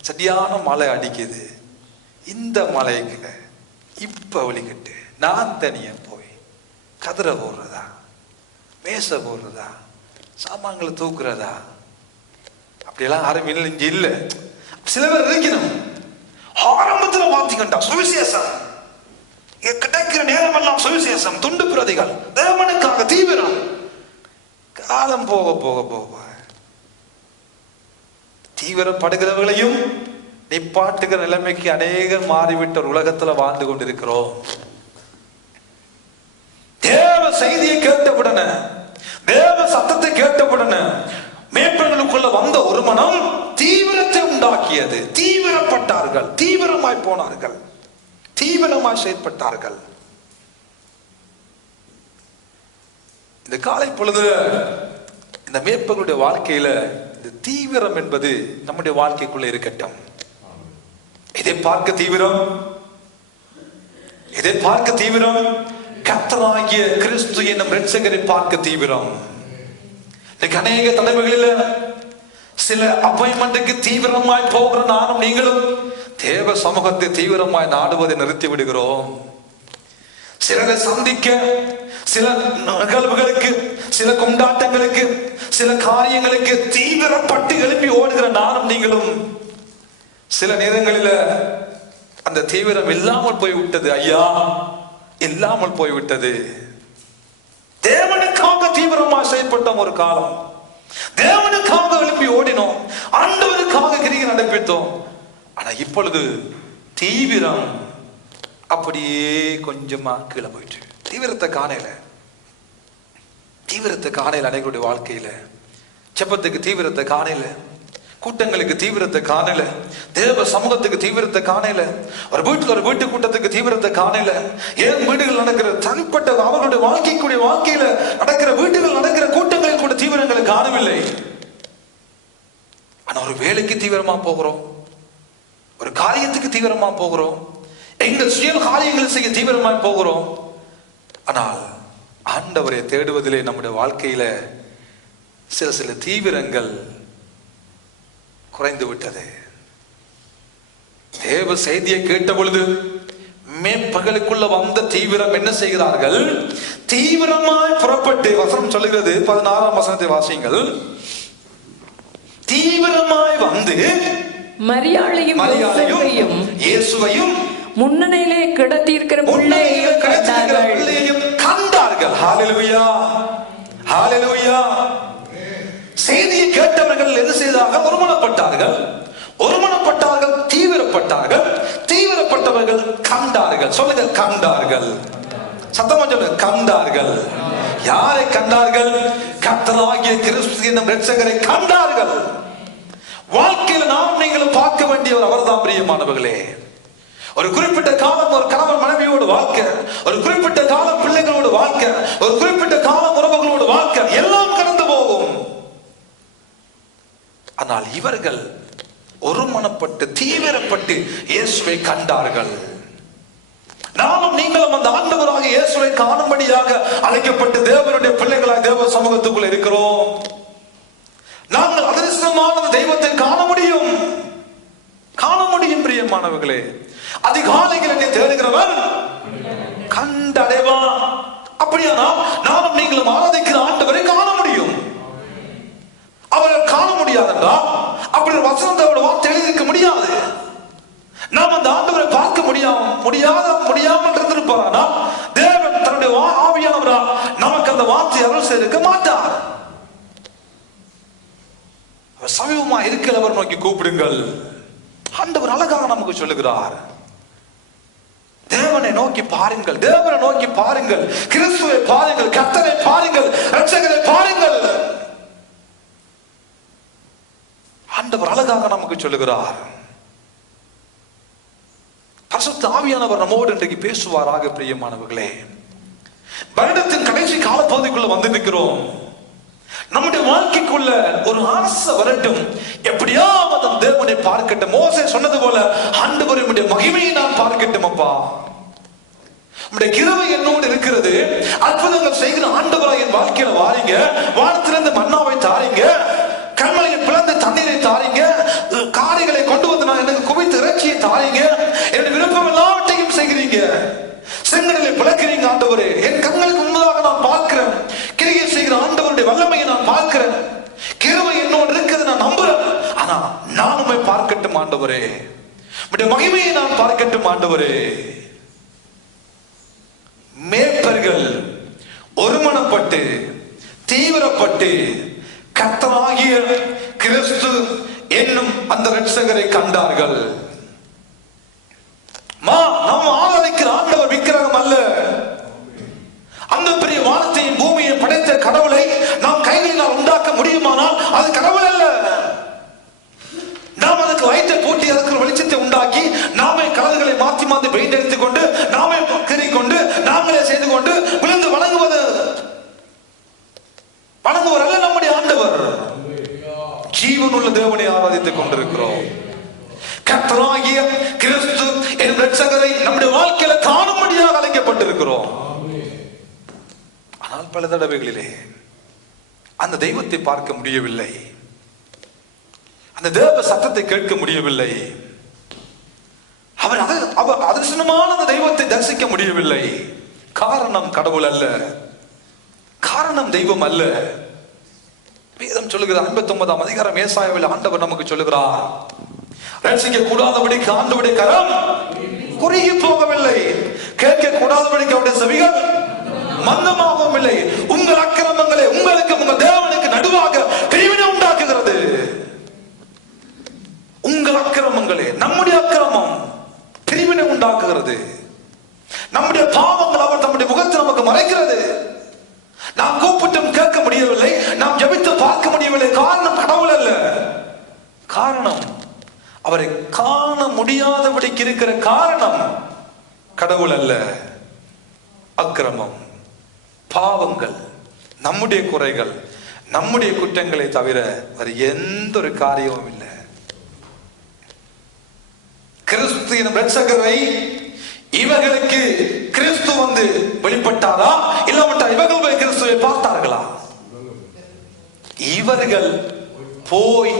சத்தியான மழை அடிக்குது. இந்த மலைக்குல இப்ப வழிகட்டு நான் தனியா போய் கதிரை போடுறதா, மேச போடுறதா, சாமான்களை தூக்குறதா, அப்படியெல்லாம் யாரும் இங்க இல்ல. சில பேர் இருக்கணும். ஆரம்பத்துல பாத்தீங்கன்னா சுவிசேஷம் கிடைக்கிற நேரம் எல்லாம் சுவிசேஷம், துண்டு பிரதிகள், தேவனுக்காக தீவிரம். காலம் போக போக போக தீவிரப்படுகிறவர்களையும் நிப்பாட்டுகிற நிலைமைக்கு அநேகர் மாறிவிட்ட ஒரு உலகத்துல வாழ்ந்து கொண்டிருக்கிறோம். தேவ செய்தியை கேட்டவுடனே, தேவ சத்தத்தை கேட்டவுடனே மேய்ப்பர்களுக்குள்ள வந்த ஒரு மனம் தீவிரத்தை உண்டாக்கியது. தீவிரப்பட்டார்கள், தீவிரமாய் போனார்கள், தீவிரமாய் செயற்பட்டார்கள். இந்த காலை பொழுது இந்த மேய்ப்பர்களுடைய வாழ்க்கையில இந்த தீவிரம் என்பது நம்முடைய வாழ்க்கைக்குள்ள இருக்கட்டும். இதை பார்க்க தீவிரம், இதை பார்க்க தீவிரம், கர்த்தராகிய கிறிஸ்து என்னும் இரட்சகரை பார்க்க தீவிரம். அநேக தலைமைகளில் சில அப்பாயின்மெண்ட்டுக்கு தீவிரமாய் போகிற நானும் நீங்களும் தேவ சமூகத்தை தீவிரமாய் நாடுவதை நிறுத்தி விடுகிறோம். சிலரை சந்திக்க, சில நிகழ்வுகளுக்கு, சில கொண்டாட்டங்களுக்கு, சில காரியங்களுக்கு தீவிரப்பட்டு எழுப்பி ஓடுகிற நானும் நீங்களும் சில நேரங்களில் அந்த தீவிரம் இல்லாமல் போய்விட்டது. ஐயா, இல்லாமல் போய்விட்டது. தேவனுக்காக தீவிரமாக செயல்பட்டோம் ஒரு காலம், தேவனுக்காக எழுப்பி ஓடினோம், ஆண்டவனுக்காக கிரியை நடப்பித்தோம். ஆனா இப்பொழுது தீவிரம் அப்படியே கொஞ்சமா கீழே போயிட்டு, தீவிரத்தை காணல. தீவிரத்தை காணல. அனைவருடைய வாழ்க்கையில செப்பத்துக்கு தீவிரத்தை காணல, கூட்டங்களுக்கு தீவிரத்தை காணல, தேவ சமூகத்துக்கு தீவிரத்தை காணல, ஒரு வீட்டுல ஒரு வீட்டு கூட்டத்துக்கு தீவிரத்தை காணல. ஏன் வீடுகள் நடக்கிற தனிப்பட்ட அவர்களுடைய வாழ்க்கையில நடக்கிற வீடுகள் நடக்கிற கூட்டங்களில் கூட தீவிரங்களை காணவில்லை. ஆனா ஒரு வேலைக்கு தீவிரமா போகிறோம், ஒரு காரியத்துக்கு தீவிரமா போகிறோம், எங்கள் சுய காரியங்களை செய்ய தீவிரமாய் போகிறோம். ஆனால் ஆண்டவரை தேடுவதிலே நம்முடைய வாழ்க்கையில சில தீவிரங்கள் குறைந்து விட்டது. தேவ செய்தியை கேட்ட பொழுது மேற்பகலுக்குள்ள வந்த தீவிரம் என்ன செய்கிறார்கள்? தீவிரமாய் புறப்பட்டு, வசனம் சொல்லுகிறது 16ஆம் வசனத்தை வாசியுங்கள். தீவிரமாய் வந்து மரியாளையும் இயேசுவையும் முன்னணியிலே கிடத்தியிருக்கிற பிள்ளையையும் கண்டார்கள். ஹல்லேலூயா, ஹல்லேலூயா. செய்தியை கேட்டவர்கள் என்ன செய்தார்கள்? ஒருமனப்பட்டார்கள், ஒருமனப்பட்டார்கள், தீவிரப்பட்டார்கள், தீவிரப்பட்டவர்கள் கண்டார்கள். சொல்லுங்க, கண்டார்கள். சத்தமா சொல்லுங்க, கண்டார்கள். யாரை கண்டார்கள்? கர்த்தராகிய கிறிஸ்து என்னும் இரட்சகரை கண்டார்கள். வாழ்க்கையில் நாம் நீங்களும் பார்க்க வேண்டியவர் அவர்தான் பிரியமானவர்களே. ஒரு குறிப்பிட்ட காலம் ஒரு கணவன் மனைவியோடு வாழ்க்கை, ஒரு குறிப்பிட்ட காலம் பிள்ளைகளோடு வாழ்க்கை, ஒரு குறிப்பிட்ட காலம் உறவுகளோடு வாழ்க்கை, எல்லாம் கடந்து போகும். ஆனால் இவர்கள் ஒருமனப்பட்டு தீவிரப்பட்டு இயேசுவை கண்டார்கள். நானும் நீங்களும் அந்த ஆண்டவராக இயேசுவை காணும்படியாக அழைக்கப்பட்டு தேவனுடைய பிள்ளைகளாக தேவ சமூகத்துக்குள் இருக்கிறோம். நாங்கள் அதிர்ஷ்டமான தெய்வத்தை காண முடியும், காண முடியும். பிரியமானவர்களே, அதிகாலையில் என்னை தேடுகிறவன் கண்டடைவான். அப்படியானால் நானும் நீங்களும் ஆராதிக்கிற ஆண்டவரை காண முடியும். அவர்கள் காண முடியாதென்றால் அப்படி ஒரு வசனத்தோட வார்த்தை எழுதியிருக்க முடியாது. நாம் அந்த ஆண்டவரை பார்க்க முடியாமல் இருந்திருப்பாரானால் தேவன் தன்னுடைய ஆவியானவரால் நமக்கு அந்த வார்த்தை அருள் செய்திருக்க மாட்டார். சமீபமா இருக்கிறவர் நோக்கி கூப்பிடுங்கள். ஆண்டவர் அழகாக நமக்கு சொல்லுகிறார், தேவனை நோக்கி பாருங்கள், தேவனை நோக்கி பாருங்கள், கிறிஸ்துவை பாருங்கள், கர்த்தரை பாருங்கள், இரட்சகரை பாருங்கள். ஆண்டவர் அழகாக நமக்கு சொல்லுகிறார். பரிசுத்த ஆவியானவர் நம்மோடு இன்றைக்கு பேசுவாராக. பிரியமானவர்களே, வருடத்தின் கடைசி காலப்பகுதிக்குள்ள வந்து நிற்கிறோம். நம்முடைய வாழ்க்கைக்குள்ள ஒரு ஆசை வரட்டும், எப்படியாவது தேவனை பார்க்கட்டும். மோசே சொன்னது போல, ஆண்டவர் உம்முடைய மகிமையை நான் பார்க்கட்டும் அப்பா, உம்முடைய கிருபை என்னோடு இருக்கிறது, அற்புதங்கள் செய்கிற ஆண்டவரா என் வாழ்க்கையில வாரீங்க, வானத்திலிருந்து மன்னாவை தாரீங்க, கண்மலையை பிளந்த தண்ணீரை தாரீங்க, காரைகளை கொண்டு வந்து நான் எனக்கு குவித்து இறைச்சியை தாரீங்க, என்னுடைய விருப்பம் எல்லாவற்றையும் செய்கிறீங்க, செங்கடலை பிளக்கிறீங்க ஆண்டவரே. என் கண்களுக்கு முன்பதாக நான் பார்க்கிறேன், கிரியை செய்கிற ஆண்டவருடைய வல்லமையை நான் பார்க்கிறேன், கிருபை என்னோடு இருக்கிறது நான் நம்புறேன். ஆனா நான் உம்மை பார்க்கட்டும் ஆண்டவரே, உம்முடைய மகிமையை நான் பார்க்கட்டும் ஆண்டவரே. மேய்ப்பர்கள் ஒருமனப்பட்டு தீவிரப்பட்டு கர்த்தராகிய கிறிஸ்து என்னும் அந்த இரட்சகரை கண்டார்கள். நாம் ஆராதிக்கிற ஆண்டவர் விக்கிரகம் அல்ல. அந்த பெரிய வானத்தையும் பூமியை படைத்த கடவுளை நாம் கைகளினால் உண்டாக்க முடியுமானால் அது கடவுள் அல்ல. நாம் அதுக்கு வயிற்றை பூட்டி அதுக்கு வெளிச்சத்தை உண்டாக்கி நாமே கலர்களை மாற்றி மாற்றி பெயிண்ட் எடுத்துக் கொண்டு நாமே கீறிக்கொண்டு நாங்களே செய்து கொண்டு விழுந்து வணங்குவர் அல்ல நம்முடைய ஆண்டவர். ஜீவன் உள்ள தேவனை ஆராதித்துக் கொண்டிருக்கிறோம். கர்த்தராகிய கிறிஸ்து என் இரட்சகரை நம்முடைய வாழ்க்கையில காணும்படியாக அழைக்கப்பட்டிருக்கிறோம். ஆனால் பல தடவைகளிலே அந்த தெய்வத்தை பார்க்க முடியவில்லை, அந்த தேவ சத்தத்தை கேட்க முடியவில்லை, அவர் அதிர்ஷ்டமான அந்த தெய்வத்தை தரிசிக்க முடியவில்லை. காரணம் கடவுள் அல்ல, காரணம் தெய்வம் அல்ல. வேதம் சொல்லுகிறது 59ஆம் அதிகாரம் ஏசாயாவில் ஆண்டவர் நமக்கு சொல்லுகிறார், ரட்சிக்க கூடாதபடிக்கு ஆண்டவருடைய கரம் குறுகி போகவில்லை, கேட்க கூடாதபடிக்கு அவருடைய செவிகள் மந்தமாகவும் இல்லை. உங்கள் அக்கிரமங்களை உங்களுக்கு உங்கள் தேவனுக்கு நடுவாக பிரிவினை உண்டாக்குகிறது. உங்கள் அக்கிரமங்களே, நம்முடைய அக்கிரமம் பிரிவினை உண்டாக்குகிறது. நம்முடைய பாவங்கள் அவர் தம்முடைய முகத்தை நமக்கு மறைக்கிறது. நாம் கூப்பிட்டும் கேட்க முடியவில்லை, நாம் ஜெபித்து பார்க்க முடியவில்லை. காரணம் கடவுள் அல்ல, காரணம் அவரை காண முடியாதபடிக்கு இருக்கிற காரணம் கடவுள் அல்ல. அக்கிரமம், பாவங்கள், நம்முடைய குறைகள், நம்முடைய குற்றங்களை தவிர வேற எந்த ஒரு காரியமும் இல்லை. கிறிஸ்து எனும் இரட்சகரை இவர்களுக்கு கிறிஸ்து வந்து வெளிப்பட்டாரா, இல்லாமட்டா இவர்கள் போய் கிறிஸ்துவை பார்த்தார்களா? இவர்கள் போய்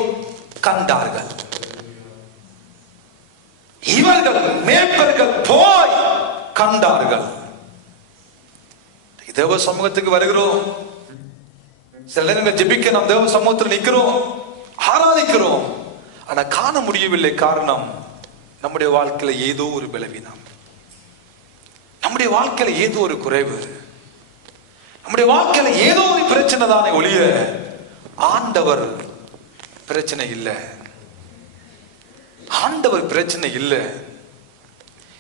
கண்டார்கள். இவர்கள் மேய்ப்பர்கள் போய் கண்டார்கள். தேவ சமூகத்துக்கு வருகிறோம், சில நேரங்கள் ஜெபிக்க நாம் தேவ சமூகத்தில் நிற்கிறோம், ஆராதிக்கிறோம், ஆனா காண முடியவில்லை. காரணம், நம்முடைய வாழ்க்கையில ஏதோ ஒரு பலவீனம், நம்முடைய வாழ்க்கையில ஏதோ ஒரு குறைவு, நம்முடைய வாழ்க்கையில ஏதோ ஒரு பிரச்சனை தானே ஒழிய ஆண்டவர் பிரச்சனை இல்லை. ஆண்டவர் பிரச்சனை இல்லை.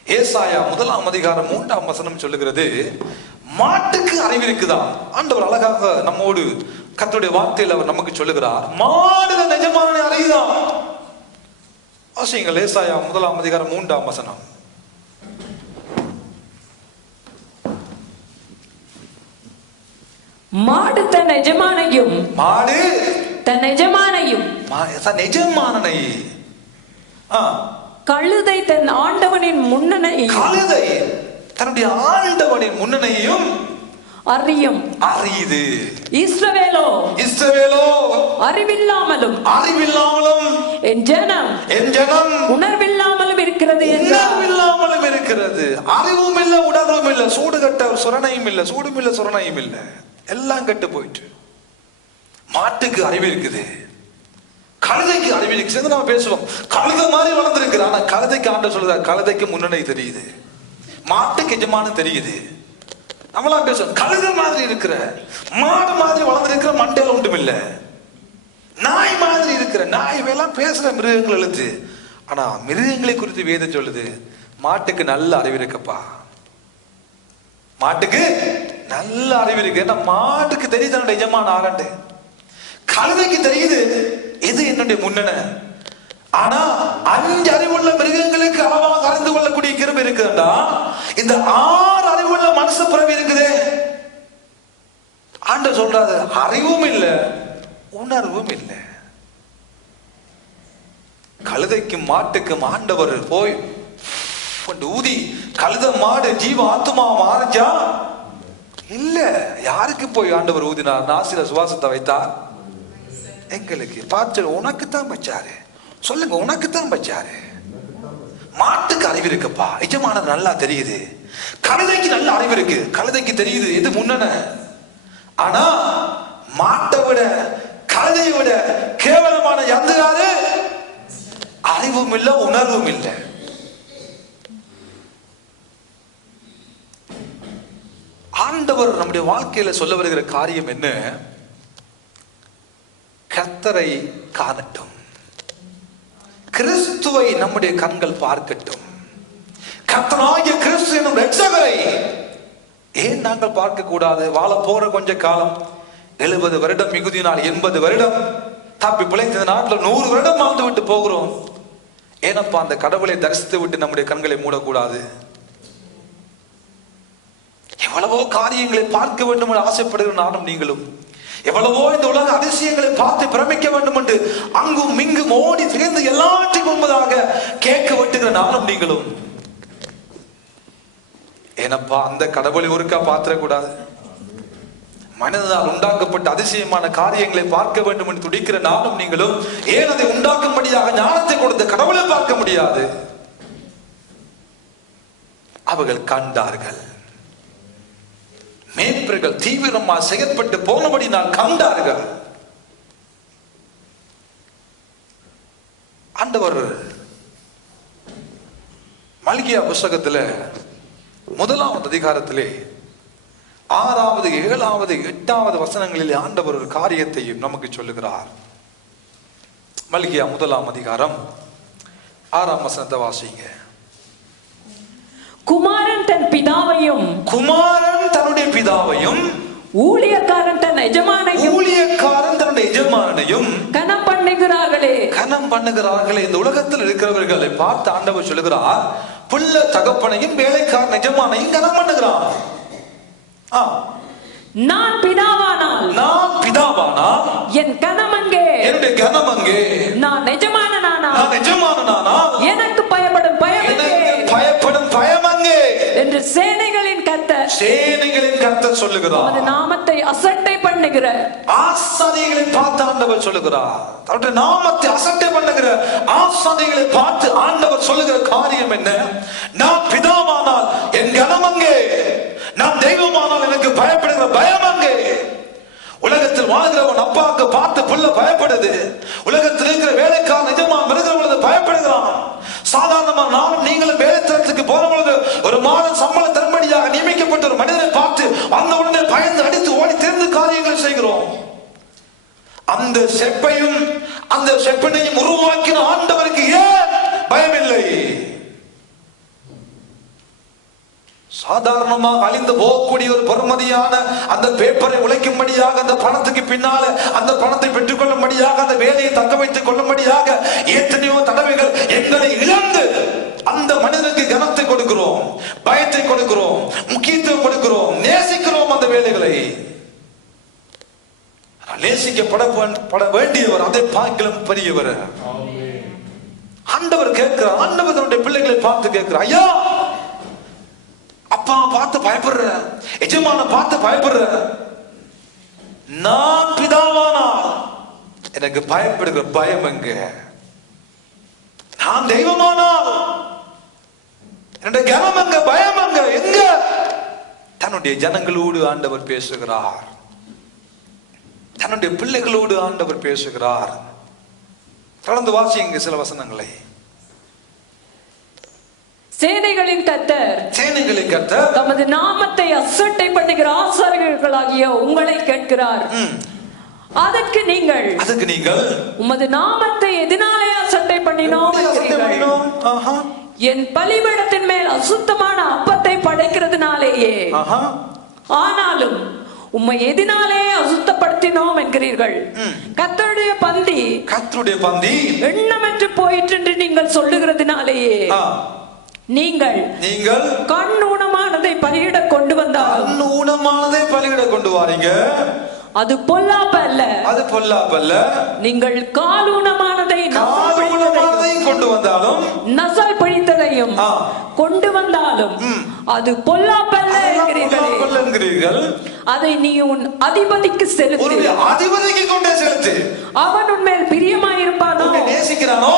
ஏசாயா 1:3 சொல்லுகிறது, மாட்டுக்கு அறிவு இருக்குதான். ஆண்டவர் அழகாக நம்மோடு கர்த்தருடைய வார்த்தையில் அவர் நமக்கு சொல்லுகிறார், மாடுகள் நிஜமான அறிவுதான். வாசியுங்கள் ஏசாயா 1:3. மாடு தன் எஜமானையும், மாடு தன் எஜமானையும், எஜமானனை, கழுதை தன் ஆண்டவனின் முன்னணையும், கழுதை தன்னுடைய ஆண்டவனின் முன்னணையும் அறியும். அறியுது. இஸ்ரவேலோ அறிவில்லாமலும் என் ஜனம் உணர்வில்லாமலும் இருக்கிறது. உணர்வில்லாமலும் இருக்கிறது. அறிவும் இல்ல, உணர்வும் இல்ல, சூடு கட்ட சுரணையும் இல்ல, சூடும் இல்ல, சுரணையும் இல்ல, எல்லாம் கெட்டு போயிட்டு. மாட்டுக்கு அறிவு இருக்குது, கழுதைக்கு அறிவு இருக்கு. சேர்ந்து நாம பேசுவோம், கழுதை மாதிரி வளர்ந்துருக்கு. ஆனா கழுதைக்கு ஆண்டவர் சொல்லுறார், கழுதைக்கு முன்னணி தெரியுது, மாட்டுக்கு எஜமானு தெரியுது. நம்மளாம் பேசுவோம், கழுதை மாதிரி இருக்கிற, மாடு மாதிரி வளர்ந்துருக்கிற, மண்டையில ஒன்றும் இல்ல, நாய் மாதிரி இருக்கிற, நாய் எல்லாம் பேசுற மிருகங்கள் எழுத்து. ஆனா மிருகங்களை குறித்து வேதம் சொல்லுது, மாட்டுக்கு நல்ல அறிவு இருக்கப்பா, மாட்டுக்கு நல்ல அறிவு இருக்கு. ஏன்னா மாட்டுக்கு தெரியுது என்னுடைய எஜமான ஆரண்டு, கழுதைக்கு தெரியுது இது என்னுடைய முன்னண. ஆனா 5 அறிவுள்ள மிருகங்களுக்கு அளவாக அறிந்து கொள்ளக்கூடிய கிருபை இருக்குதுண்டா, இந்த 6 அறிவுள்ள மனுஷ பிறவி இருக்குதே. ஆண்டவர் சொல்றாரு, அறிவும் இல்ல, உணர்வும் இல்லை. கழுதைக்கும் மாட்டுக்கும் ஆண்டவர் போய் ஊதி கழுத மாடு ஜீவ ஆத்துமா மாறிச்சா இல்ல. யாருக்கு போய் ஆண்டவர் ஊதினார்? நாசில சுவாசத்தை வைத்தார். எங்களுக்கு பார்த்து உனக்குத்தான் வச்சாரு. சொல்லுங்க, உனக்குத்தான் வச்சாரு. மாட்டுக்கு அறிவு இருக்குப்பா, எஜமானது நல்லா தெரியுது. கழுதைக்கு நல்ல அறிவு இருக்கு, கழுதைக்கு தெரியுது எது முன்னன. ஆனா மாட்டை விட கழுதையை விட கேவலமான எந்த யாரு? அறிவும் இல்லை, உணர்வும் இல்லை. ஆண்டவர் நம்முடைய வாழ்க்கையில சொல்ல வருகிற காரியம் என்ன? கர்த்தரை காணட்டும், கிறிஸ்துவை நம்முடைய கண்கள் பார்க்கட்டும். கர்த்தராகிய கிறிஸ்து என்னும் இரட்சகரை ஏன் நாங்கள் பார்க்க கூடாது? வாழ போற கொஞ்ச காலம் 70 வருடம் மிகுதியினால் 80 வருடம் தப்பி பிழைத்த இந்த நாட்டில் 100 வருடம் வாழ்ந்து விட்டு போகிறோம். ஏனப்பா அந்த கடவுளை தரிசித்து விட்டு நம்முடைய கண்களை மூடக்கூடாது? எவ்வளவோ காரியங்களை பார்க்க வேண்டும் என்று ஆசைப்படுகிற நானும் நீங்களும், எவ்வளவோ இந்த உலக அதிசயங்களை பார்த்து பிரமிக்க வேண்டும் என்று அங்கும் இங்கும் ஓடி சேர்ந்து எல்லாற்றையும் முன்பதாக கேட்க வெட்டுகிற நானும் நீங்களும், ஏனப்பா அந்த கடவுளை ஒருக்கா பார்த்திடக்கூடாது? மனிதனால் உண்டாக்கப்பட்ட அதிசயமான காரியங்களை பார்க்க வேண்டும் என்று துடிக்கிற நானும் நீங்களும், ஏன் அதை உண்டாக்கும்படியாக ஞானத்தை கொடுத்த கடவுளை பார்க்க முடியாது? அவர்கள் கண்டார்கள். மேய்ப்பர்கள் தீவிரமா செயற்பட்டு போனபடி நான் கண்டார்கள். ஆண்டவர் மல்கியா புஸ்தகத்துல 1ஆம் அதிகாரத்திலே 6வது 7வது 8வது வசனங்களிலே ஆண்டவர் ஒரு காரியத்தையும் நமக்கு சொல்லுகிறார். மல்கியா 1ஆம் அதிகாரம் 6ஆம் வசனத்தை வாசிங்க. குமாரன் தன் பிதாவையும், குமாரன் தன்னுடைய பிதாவையும், ஊழியக்காரன் தன் எஜமானையும், ஊழியக்காரன் தன்னுடைய எஜமானையும் கனம் பண்ணுகிறார்களே, கனம் பண்ணுகிறார்களே. இந்த உலகத்தில் இருக்கிறவர்களை பார்த்து ஆண்டவர் சொல்லுகிறார், பிள்ளை தகப்பனையும் வேலைக்காரன் எஜமானையும் கனம் பண்ணுகிறான். நான் பிதாவானால் நான் பிதாவானால் என் கனம் அங்கே, என்னுடைய கனம் அங்கே. நான் எஜமானனானால் நான் எஜமானனானால் எனக்கு பயப்படும் பயம் எனக்கு அங்கே பயப்படும் பயம் அங்கே என்று சேனைகளின் கர்த்தர் சேனைகளின் கர்த்தர் சொல்லுகிறார். உமது நாமத்தை அசட்டை பண்ணுகிற ஆசாரிகளை பார்த்து ஆண்டவர் சொல்லுகிறார். அவருடைய நாமத்தை அசட்டை பண்ணுகிற ஆசாரிகளை பார்த்து ஆண்டவர் சொல்லுகிற காரியம் என்ன? நான் பிதாவானால் என் கனம் அங்கே, நான் தெய்வமானால் எனக்கு பயப்படுகிற பயம் அங்கே. உலகத்தில் வாழ்கிறவன் அப்பாவுக்கு பார்த்து புள்ள பயப்படுது. உலகத்தில் இருக்கிற வேலைக்காரன் நிஜமான வருகிற பொழுது பயப்படுகிறான். சாதாரணமா நானும் நீங்களும் வேலைத்தளத்துக்கு போற பொழுது ஒரு மாதம் சம்பளம் தரும்படியாக நியமிக்கப்பட்ட ஒரு மனிதனை பார்த்து அந்த உடனே பயந்து அடித்து ஓடி தெரிந்து காரியங்களை செய்கிறோம். அந்த செப்பையும் அந்த செப்பனையும் உருவாக்கின ஆண்டவருக்கு ஏன் பயமில்லை? சாதாரணமாக அழிந்து போகக்கூடிய ஒரு பெறுமதியான அந்த பேப்பரை உழைக்கும்படியாக, அந்த பணத்துக்கு பின்னால அந்த பணத்தை பெற்றுக் கொள்ளும்படியாக, அந்த வேலையை தக்க வைத்துக் கொள்ளும்படியாக எத்தனையோ தடவைகள் எங்களை இழந்து அந்த மனிதனுக்கு கனத்தை கொடுக்கிறோம், பயத்தை கொடுக்கிறோம், முக்கியத்துவம் கொடுக்கிறோம், நேசிக்கிறோம் அந்த வேலைகளை. நேசிக்கப்பட வேண்டியவர் அதை பார்க்கலாம் பெரியவர். ஆண்டவர் கேட்கிறார், ஆண்டவர் தன்னுடைய பிள்ளைகளை பார்த்து கேட்கிறார், ஐயா அப்பா பார்த்து பயப்படுற, எஜமான பார்த்து பயப்படுற, நான் பிதாவானா எனக்கு பயப்படுகிற பயம் எங்க? நான் தெய்வமானால் என்னுடைய கனம் எங்க, பயம் எங்க? எங்க? தன்னுடைய ஜனங்களோடு ஆண்டவர் பேசுகிறார், தன்னுடைய பிள்ளைகளோடு ஆண்டவர் பேசுகிறார். தொடர்ந்து வாசிங்க சில வசனங்களை. சேனைகளின் கர்த்தர் சேனைகளின் கர்த்தர் தமது நாமத்தை அசட்டை பண்ணுகிற ஆசாரியர்களாகிய உங்களை கேட்கிறார். அதற்கு நீங்கள் உமது நாமத்தை எதனாலே அசட்டை பண்ணினோம் என்கிறீர்கள். என் பலிபீடத்தின் மேல் அசுத்தமான அப்பத்தை படைக்கிறதுனாலேயே. ஆனாலும் உம்மை எதினாலே அசுத்தப்படுத்தினோம் என்கிறீர்கள். கர்த்தருடைய பந்தி எண்ணமற்று போயிற்று என்று நீங்கள் சொல்லுகிறதுனாலேயே நீங்கள் கண் ஊனமானதை பலியிட கொண்டு வாரீங்க. அது பொல்லாப்பல்ல. நீங்கள் கால் ஊனமானதை கொண்டு வந்தாலும், நசல் பிடித்ததையும் கொண்டு வந்தாலும் அது பொல்லாப்பல்ல என்கிறீர்கள். அதை நீ உன் அதிபதிக்கு செலுத்து. அதிபதிக்கு கொண்டே செலுத்து. அவன் உன்மேல் பிரியமாயிருப்பானோ, நேசிக்கிறானோ,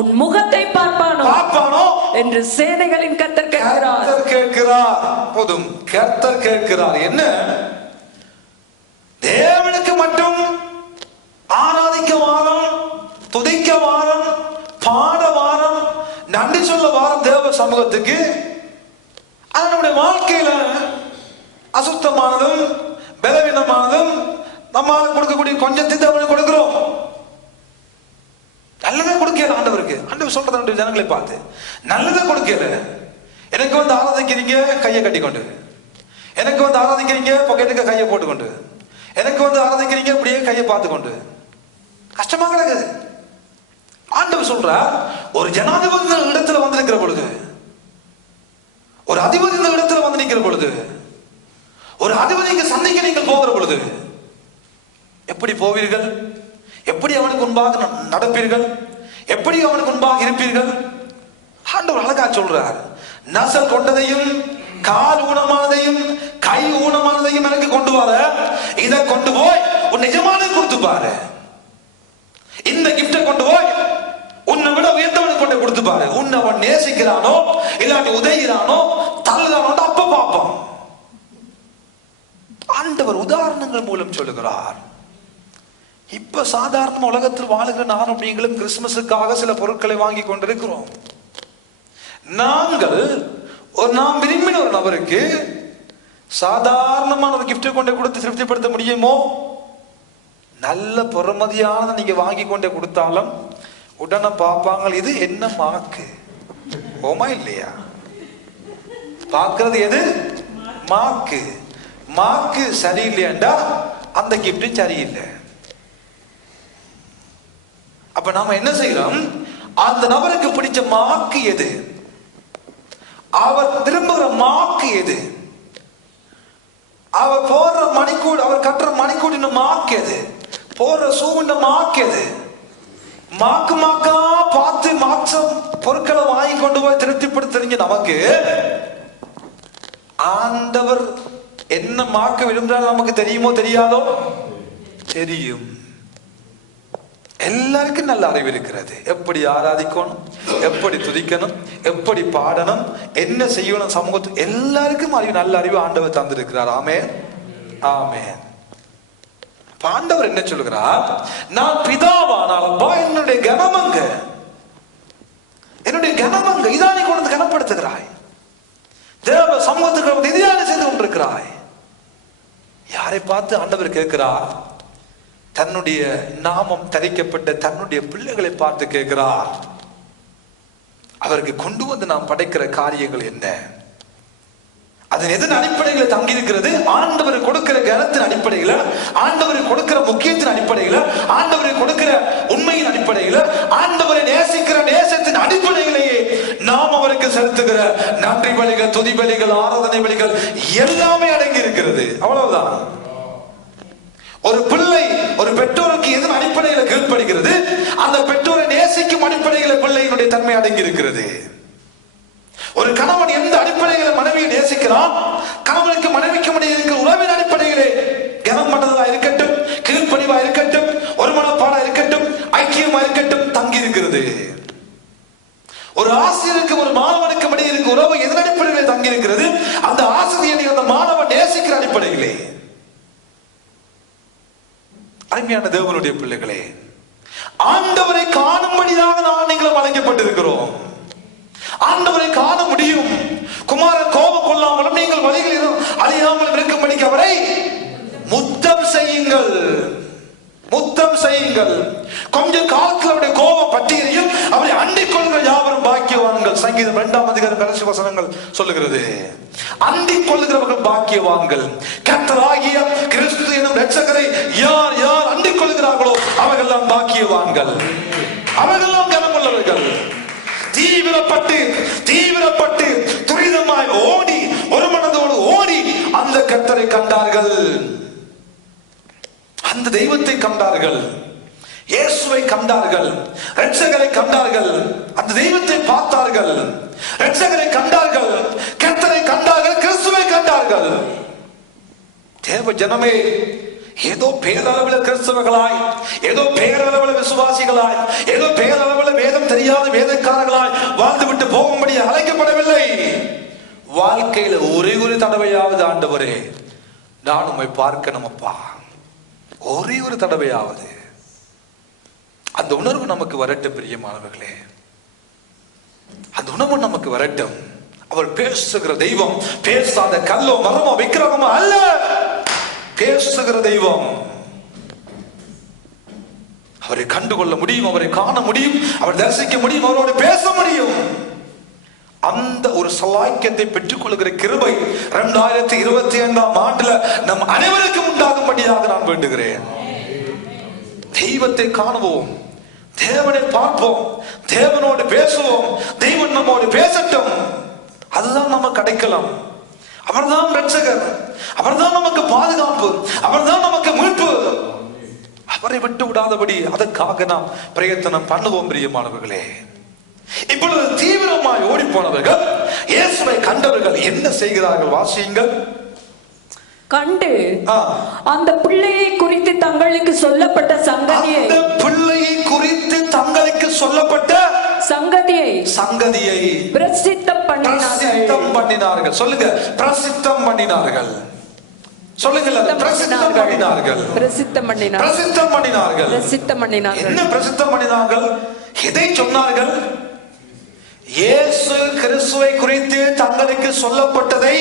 உன் முகத்தை பார்ப்பானோ என்று சேனைகளின் கர்த்தர் கேட்கிறார். போதும், கர்த்தர் கேட்கிறார். என்ன? தேவனுக்கு மட்டும் ஆராதிக்க வாரம், துதிக்க வாரம், பாட வாரம், நன்றி சொல்ல வாரம் தேவ சமூகத்துக்கு. அதனுடைய வாழ்க்கையில அசுத்தமானதும் பலவீனமானதும் நம்மால் கொடுக்கக்கூடிய கொஞ்சத்தை தேவனுக்கு கொடுக்கிறோம். நல்லதை கொடுக்கல ஆண்டவருக்கு. ஆண்டவர் சொல்றது ஜனங்களை பார்த்து நல்லதை கொடுக்கல. எனக்கு வந்து ஆராதிக்கிறீங்க கையை கட்டிக்கொண்டு, எனக்கு வந்து ஆராதிக்கிறீங்க பாக்கெட்டுக்கு கையை போட்டுக்கொண்டு, எனக்கு வந்து ஆராதிக்கிறீங்க அப்படியே கையை பார்த்துக்கொண்டு, கஷ்டமா கிடக்குது. ஆண்டவர் சொல்றார், ஒரு ஜனாதிபதி இடத்துல வந்து நிற்கிற பொழுது, ஒரு அதிபதி இந்த இடத்துல வந்து நிற்கிற பொழுது, ஒரு அதிபதிக்கு சந்தைக்கு நீங்கள் போகிற பொழுது எப்படி போவீர்கள்? எப்படி அவனுக்கு முன்பாக நடப்பீர்கள்? எப்படி அவனுக்கு முன்பாக இருப்பீர்கள்? ஆண்டவர் அழகா சொல்றார், நசல் கொண்டதையும் கால் ஊனமானதையும் கை ஊனமானதையும் எனக்கு கொண்டு வர, இதை கொண்டு போய் உன் நிஜமான கொடுத்து பாரு. இந்த கிஃப்டை கொண்டு போய் உன்னை விட உயர்ந்தவனுக்கு கொண்டு கொடுத்து பாரு. உன்னை அவன் நேசிக்கிறானோ இல்லாட்டி உதயிறானோ தள்ளுறானோ அப்ப பார்ப்பான். ஆண்டவர் உதாரணங்கள் மூலம் சொல்லுகிறார். இப்ப சாதாரண உலகத்தில் வாழுகிற நானும் நீங்களும் கிறிஸ்துமஸுக்காக சில பொருட்களை வாங்கி கொண்டிருக்கிறோம். நாம் விரும்பின ஒரு நபருக்கு சாதாரணமான ஒரு கிஃப்ட் கொண்டே கொடுத்து திருப்திப்படுத்த முடியுமோ? நல்ல பொறுமதியானதை நீங்க வாங்கி கொண்டே கொடுத்தாலும் உடனே பார்ப்பாங்க, இது என்ன மாக்கு, ஓமா இல்லையா? பார்க்கிறது எது? மாக்கு. மாக்கு சரியில்லையாண்டா அந்த கிஃப்ட் சரியில்லை. அப்ப நாம என்ன செய்யறோம்? அந்த நபருக்கு பிடிச்ச மாக்கு எது, அவர் திரும்புகிற மாக்கு எது, அவர் போடுற மணிக்கூடு, அவர் கட்டுற மணிக்கூடின மாக்கது, போடுற சூவுண்ட மாக்கது, மாக்கு மாக்கா பார்த்து மாற்றம் பொருட்களை வாங்கி கொண்டு போய் திருப்திப்படுத்த தெரிஞ்ச நமக்கு ஆண்டவர் என்ன மாக்க விரும்புறாரு நமக்கு தெரியுமோ தெரியாதோ? தெரியும். எல்லாருக்கும் நல்ல அறிவு இருக்கிறது. எப்படி ஆராதிக்கணும், எப்படி துதிக்கணும், எப்படி பாடணும், என்ன செய்யணும் சமூகத்துக்கு, எல்லாருக்கும் அறிவு, நல்ல அறிவு ஆண்டவர் தந்திருக்கிறார். ஆமென், ஆமென். ஆண்டவர் என்ன சொல்லுகிறார்? நான் பிதாவானாலப்பா என்னுடைய கனமங்க, என்னுடைய கனமங்க, இதான் நீ கொண்டு கனப்படுத்துகிறாய். தேவ சமூகத்துக்கு நிதியான செய்து கொண்டிருக்கிறாய். யாரை பார்த்து ஆண்டவர் கேட்கிறார்? தன்னுடைய நாமம் தரிக்கப்பட்ட தன்னுடைய பிள்ளைகளை பார்த்து கேட்கிறார். அவருக்கு கொண்டு வந்து நாம் படைக்கிற காரியங்கள் என்ன? அது எதன் அடிப்படையில் தங்கி இருக்கிறது? ஆண்டவர் கொடுக்கிற கனத்தின் அடிப்படையில், ஆண்டவர் கொடுக்கிற முக்கியத்தின் அடிப்படையில், ஆண்டவரை கொடுக்கிற உண்மையின் அடிப்படையில், ஆண்டவரை நேசிக்கிற நேசத்தின் அடிப்படையிலேயே நாம் அவருக்கு செலுத்துகிற நன்றி பலிகள், துதி பலிகள், ஆராதனை பலிகள் எல்லாமே அடங்கி இருக்கிறது. அவ்வளவுதான். ஒரு பிள்ளை ஒரு பெற்றோருக்கு எதன் அடிப்படையில் கீழ்ப்படுகிறது? அந்த பெற்றோரை நேசிக்கும் அடிப்படையில் பிள்ளையினுடைய தன்மை அடங்கி இருக்கிறது. ஒரு கணவன் எந்த அடிப்படையில் மனைவியை நேசிக்கிறான், கணவனுக்கு மனைவிக்கு இடையே இருக்கிற உறவின் அடிப்படையிலே கனம் பண்ணதா இருக்கட்டும், கீழ்ப்படிவா இருக்கட்டும், ஒரு மனப்பாடா இருக்கட்டும், ஐக்கியமா இருக்கட்டும், தங்கி இருக்கிறது. ஒரு ஆசிரியருக்கு ஒரு மாணவனுக்கு இடையே இருக்கிற உறவு எதன் அடிப்படையிலே தங்கி இருக்கிறது? அந்த ஆசிரியரை அந்த மாணவன் நேசிக்கிற அடிப்படையிலே. அருமையான தேவனுடைய பிள்ளைகளே, ஆண்டவரை காணும்படியாக நான் நீங்களும் அழைக்கப்பட்டிருக்கிறோம். ஆண்டவரை காண முடியும். குமாரன் கோபம் கொள்ளாமலும் நீங்கள் வழிகளில் அழியாமலும் இருக்கும்படிக்கு அவரை முத்தம் செய்யுங்கள், முத்தம் செய்யுங்கள். கொஞ்ச காலத்தில் அவருடைய கோபம் பட்டியலையும் அவரை அண்டிக் கொள்கிற யாவரும் பாக்கியவான்கள். சங்கீதம் 2ஆம் அதிகாரம் கடைசி வசனங்கள் சொல்லுகிறது. அண்டிக் கொள்கிறவர்கள் பாக்கியவான்கள். கர்த்தராகிய கிறிஸ்து எனும் இரட்சகரை யார் யார் அண்டிக் கொள்கிறார்களோ அவர்கள் பாக்கியவான்கள், அவர்கள் கனமுள்ளவர்கள். தீவிரப்பட்டு தீவிரப்பட்டு துரிதமாய் ஓடி, ஒரு மனதோடு ஓடி அந்த கர்த்தரை கண்டார்கள், அந்த தெய்வத்தை கண்டார்கள், இயேசுவை கண்டார்கள், இரட்சகரை கண்டார்கள், அந்த தெய்வத்தை பார்த்தார்கள், இரட்சகரை கண்டார்கள், கர்த்தரை கண்டார்கள், கிறிஸ்துவை கண்டார்கள். தேவ ஜனமே, ஏதோ பேரளவில் கிறிஸ்தவர்களாய், ஏதோ பேரளவில் விசுவாசிகளாய், ஏதோ பேரளவில் வேதம் தெரியாத வேதக்காரர்களாய் வாழ்ந்துவிட்டு போகும்படி அழைக்கப்படவில்லை. வாழ்க்கையில ஒரே ஒரு தடவையாவது ஆண்டவரே நான் உம்மை பார்க்கணும் அப்பா, ஒரே ஒரு தடவையாவது அந்த உணர்வு நமக்கு வரட்டும். பிரியமானவர்களே, அந்த உணர்வு நமக்கு வரட்டும். அவர் பேசுகிற தெய்வம் பேசாத கல்லோ மரமோ விக்கிரகமோ அல்ல, பேசுகிற தெய்வம். அவரை கண்டுகொள்ள முடியும், அவரை காண முடியும், அவர் தரிசிக்க முடியும், அவரோடு பேச முடியும். அந்த ஒரு சலாக்கியத்தை பெற்றுக் கொள்கிற கிருபை 2025ஆம் ஆண்டுல நம் அனைவருக்கும் உண்டாகும்படியாக நான் வேண்டுகிறேன். தெய்வத்தை காணுவோம், தேவனை பார்ப்போம், தேவனோடு பேசுவோம், தெய்வன் நம்மோடு பேசட்டும். அதுதான் நம்ம கிடைக்கலாம். அவர்தான் இரட்சகர், அவர்தான் நமக்கு பாதுகாப்பு, அவர்தான் நமக்கு மீட்பு. அவரை விட்டு விடாதபடி அதற்காக நாம் பிரயத்தனம் பண்ணுவோம். பிரியமானவர்களே, இப்பொழுது தீவிரமாய் ஓடி போனவர்கள், இயேசுவை கண்டவர்கள் என்ன செய்கிறார்கள்? வாசியுங்கள். கண்டு அந்த பிள்ளையை குறித்து தங்களுக்கு சொல்லப்பட்ட சங்கதியை, அந்த பிள்ளையை குறித்து தங்களுக்கு சொல்லப்பட்ட சங்கதியை பிரசித்தம் பண்ணினார்கள். சொல்லுங்க, பிரசித்தம் பண்ணினார்கள். சொல்லுங்கள், பிரசித்தம் பண்ணினார்கள். பிரசித்தம் பண்ணினார்கள். பிரசித்தம் பண்ணினார்கள். பிரசித்தம் பண்ணினார்கள். என்ன பிரசித்தம் பண்ணினார்கள்? எதை சொன்னார்கள்? இயேசு கிறிஸ்துவை குறித்து தங்களுக்கு சொல்லப்பட்டதை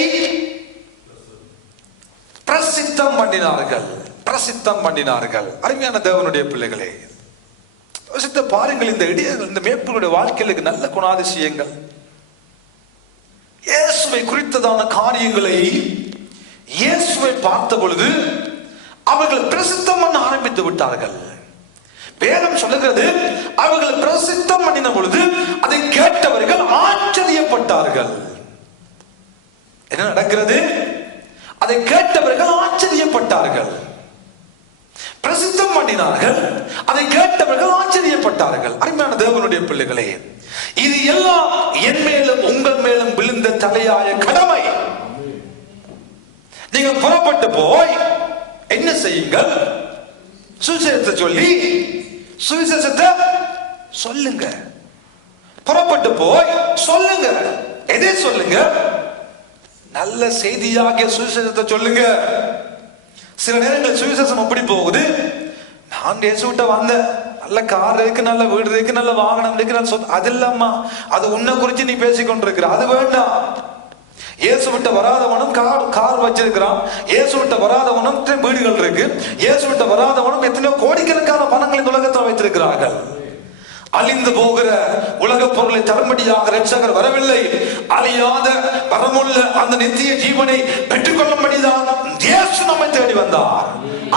பிரசித்தம் பண்ணினார்கள். பிரசித்தம் பண்ணினார்கள். அருமையான தேவனுடைய பிள்ளைகளே, பாருங்கள், இந்த மேய்ப்பர்களுடைய வாழ்க்கையில் நல்ல குணாதிசயங்கள், இயேசுவை குறித்ததான காரியங்களை இயேசுவை பார்த்த பொழுது அவர்கள் பிரசித்தம் பண்ண ஆரம்பித்து விட்டார்கள். வேதம் சொல்லுகிறது, அவர்கள் பிரசித்தம் பண்ணின பொழுது அதை கேட்டவர்கள் ஆச்சரியப்பட்டார்கள். என்ன நடக்கிறது? அதை கேட்டவர்கள் ஆச்சரியப்பட்டார்கள். பிரசித்தம் பண்ணினார்கள், அதை கேட்டவர்கள் ஆச்சரியப்பட்டார்கள். அருமையான தேவனுடைய பிள்ளைகளே, இது எல்லாம் என் மேலும் உங்கள் மேலும் விழுந்த தலையாய கடமை. நீங்கள் புறப்பட்டு போய் என்ன செய்யுங்கள்? சுவிசேஷத்தை சொல்லி சுவிசேஷத்தை சொல்லுங்க. புறப்பட்டு போய் சொல்லுங்க. எதை சொல்லுங்க? நல்ல செய்தியாகிய சுவிசேஷத்தை சொல்லுங்க. சில நேரங்களில் சுவிசேஷம் எப்படி போகுது? நான் இயேசுவிட்ட வந்தேன், நல்ல கார் இருக்கு, நல்ல வீடு இருக்கு, நல்ல வாகனம் இருக்கு, அது இல்லாமா அது உன்னை குறிச்சு நீ பேசிக்கொண்டிருக்கிற, அது வேண்டாம். இயேசுவிட்ட வராதவனும் கார் வச்சிருக்கிறான், இயேசுவிட்ட வராதவனும் வீடுகள் இருக்கு, இயேசுவிட்ட வராதவனும் எத்தனையோ கோடிக்கணக்கான பணங்களை இந்த உலகத்தில் வைத்திருக்கிறார்கள். அழிந்து போகிற உலக பொருளை தரும்படியாக இரட்சகர் வரவில்லை. அழியாத வரமுள்ள அந்த நித்திய ஜீவனை பெற்றுக்கொள்ளும்படிதான் இயேசு நம்மை தேடி வந்தார்.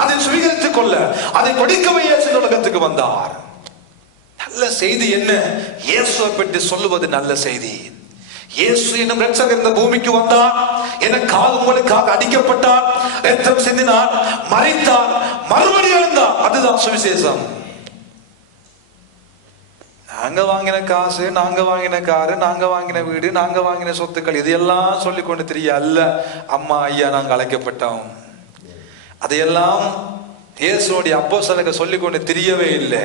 அதை சுவீகரித்துக் கொள்ள, அதை கொடுக்கவே இயேசு உலகத்துக்கு வந்தார். நல்ல செய்தி என்ன? இயேசுவை பற்றி சொல்லுவது நல்ல செய்தி. இயேசு என்னும் இரட்சகர் இந்த பூமிக்கு வந்தார், எனக்காக உங்களுக்காக அடிக்கப்பட்டார், இரத்தம் சிந்தினார், மரித்தார், மறுபடியும் எழுந்தார். அதுதான் சுவிசேஷம். நாங்க வாங்கின காசு, நாங்க வாங்கின காரு, நாங்க வாங்கின வீடு, நாங்க வாங்கின சொத்துக்கள், இதையெல்லாம் சொல்லிக் கொண்டு தெரிய அல்ல அம்மா ஐயா நாங்கள் அழைக்கப்பட்டோம். அதையெல்லாம் இயேசுடைய அப்போஸ்தலர்கள் சொல்லிக் கொண்டு தெரியவே இல்லை.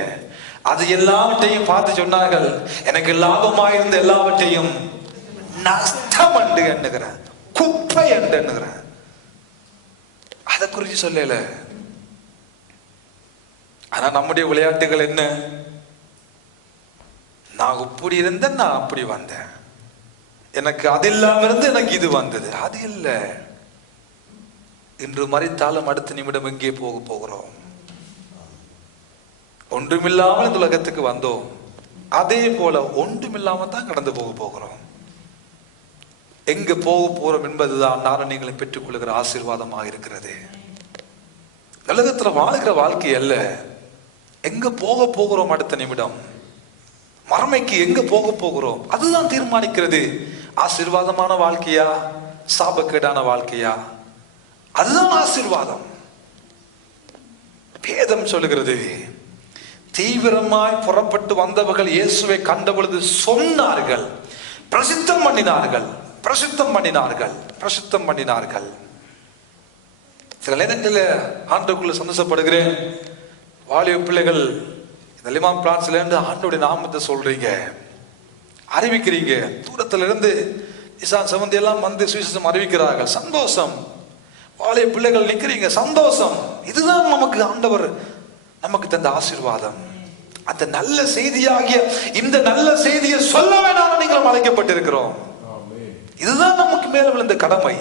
அது எல்லாவற்றையும் பார்த்து சொன்னார்கள், எனக்கு லாபமாயிருந்த எல்லாவற்றையும் நஷ்டம் என்று எண்ணுகிறேன், குப்பை என்று எண்ணுகிறேன். அதை குறித்து சொல்லல. ஆனா நம்முடைய விளையாட்டுகள் என்ன? நான் இப்படி இருந்தேன், நான் அப்படி வந்தேன், எனக்கு அது இல்லாம இருந்து எனக்கு இது வந்தது. அது இல்லை. இன்று மரித்தாலும் அடுத்த நிமிடம் எங்கே போகிறோம்? ஒன்றுமில்லாமல் இந்த உலகத்துக்கு வந்தோம், அதே போல ஒன்றுமில்லாம தான் கடந்து போகிறோம். எங்க போகிறோம் என்பதுதான் நானும் நீங்களும் பெற்றுக் கொள்கிற ஆசீர்வாதமாக இருக்கிறது. உலகத்துல வாழ்கிற வாழ்க்கை அல்ல, எங்க போகிறோம் அடுத்த நிமிடம், மறுமைக்கு எங்க போகிறோம், அதுதான் தீர்மானிக்கிறது. ஆசீர்வாதமான வாழ்க்கையா, சாபக்கேடான வாழ்க்கையா, அதுதான் ஆசீர்வாதம். வேதம் சொல்லுகிறது, தீவிரமாய் புறப்பட்டு வந்தவர்கள் இயேசுவை கண்ட பொழுது சொன்னார்கள், பிரசித்தம் பண்ணினார்கள், பிரசித்தம் பண்ணினார்கள், பிரசித்தம் பண்ணினார்கள். சில நேரங்களில் ஆண்டுக்குள்ள சந்தோஷப்படுகிறேன். வாலிப பிள்ளைகள் இந்த லிமான் பிளான்ஸ்ல இருந்து ஆண்டோடைய நாமத்தை சொல்றீங்க, அறிவிக்கிறீங்க. தூரத்துல இருந்து இசான் செவந்தி எல்லாம் வந்து சுவிசேஷம் அறிவிக்கிறார்கள், சந்தோஷம். வாலிப பிள்ளைகள் நிக்கிறீங்க, சந்தோஷம். இதுதான் நமக்கு ஆண்டவர் நமக்கு தந்த ஆசீர்வாதம். அந்த நல்ல செய்தியாகிய இந்த நல்ல செய்தியை சொல்ல வேண்டாம் நீங்கள் அழைக்கப்பட்டிருக்கிறோம். இதுதான் நமக்கு மேல விழுந்த கடமை,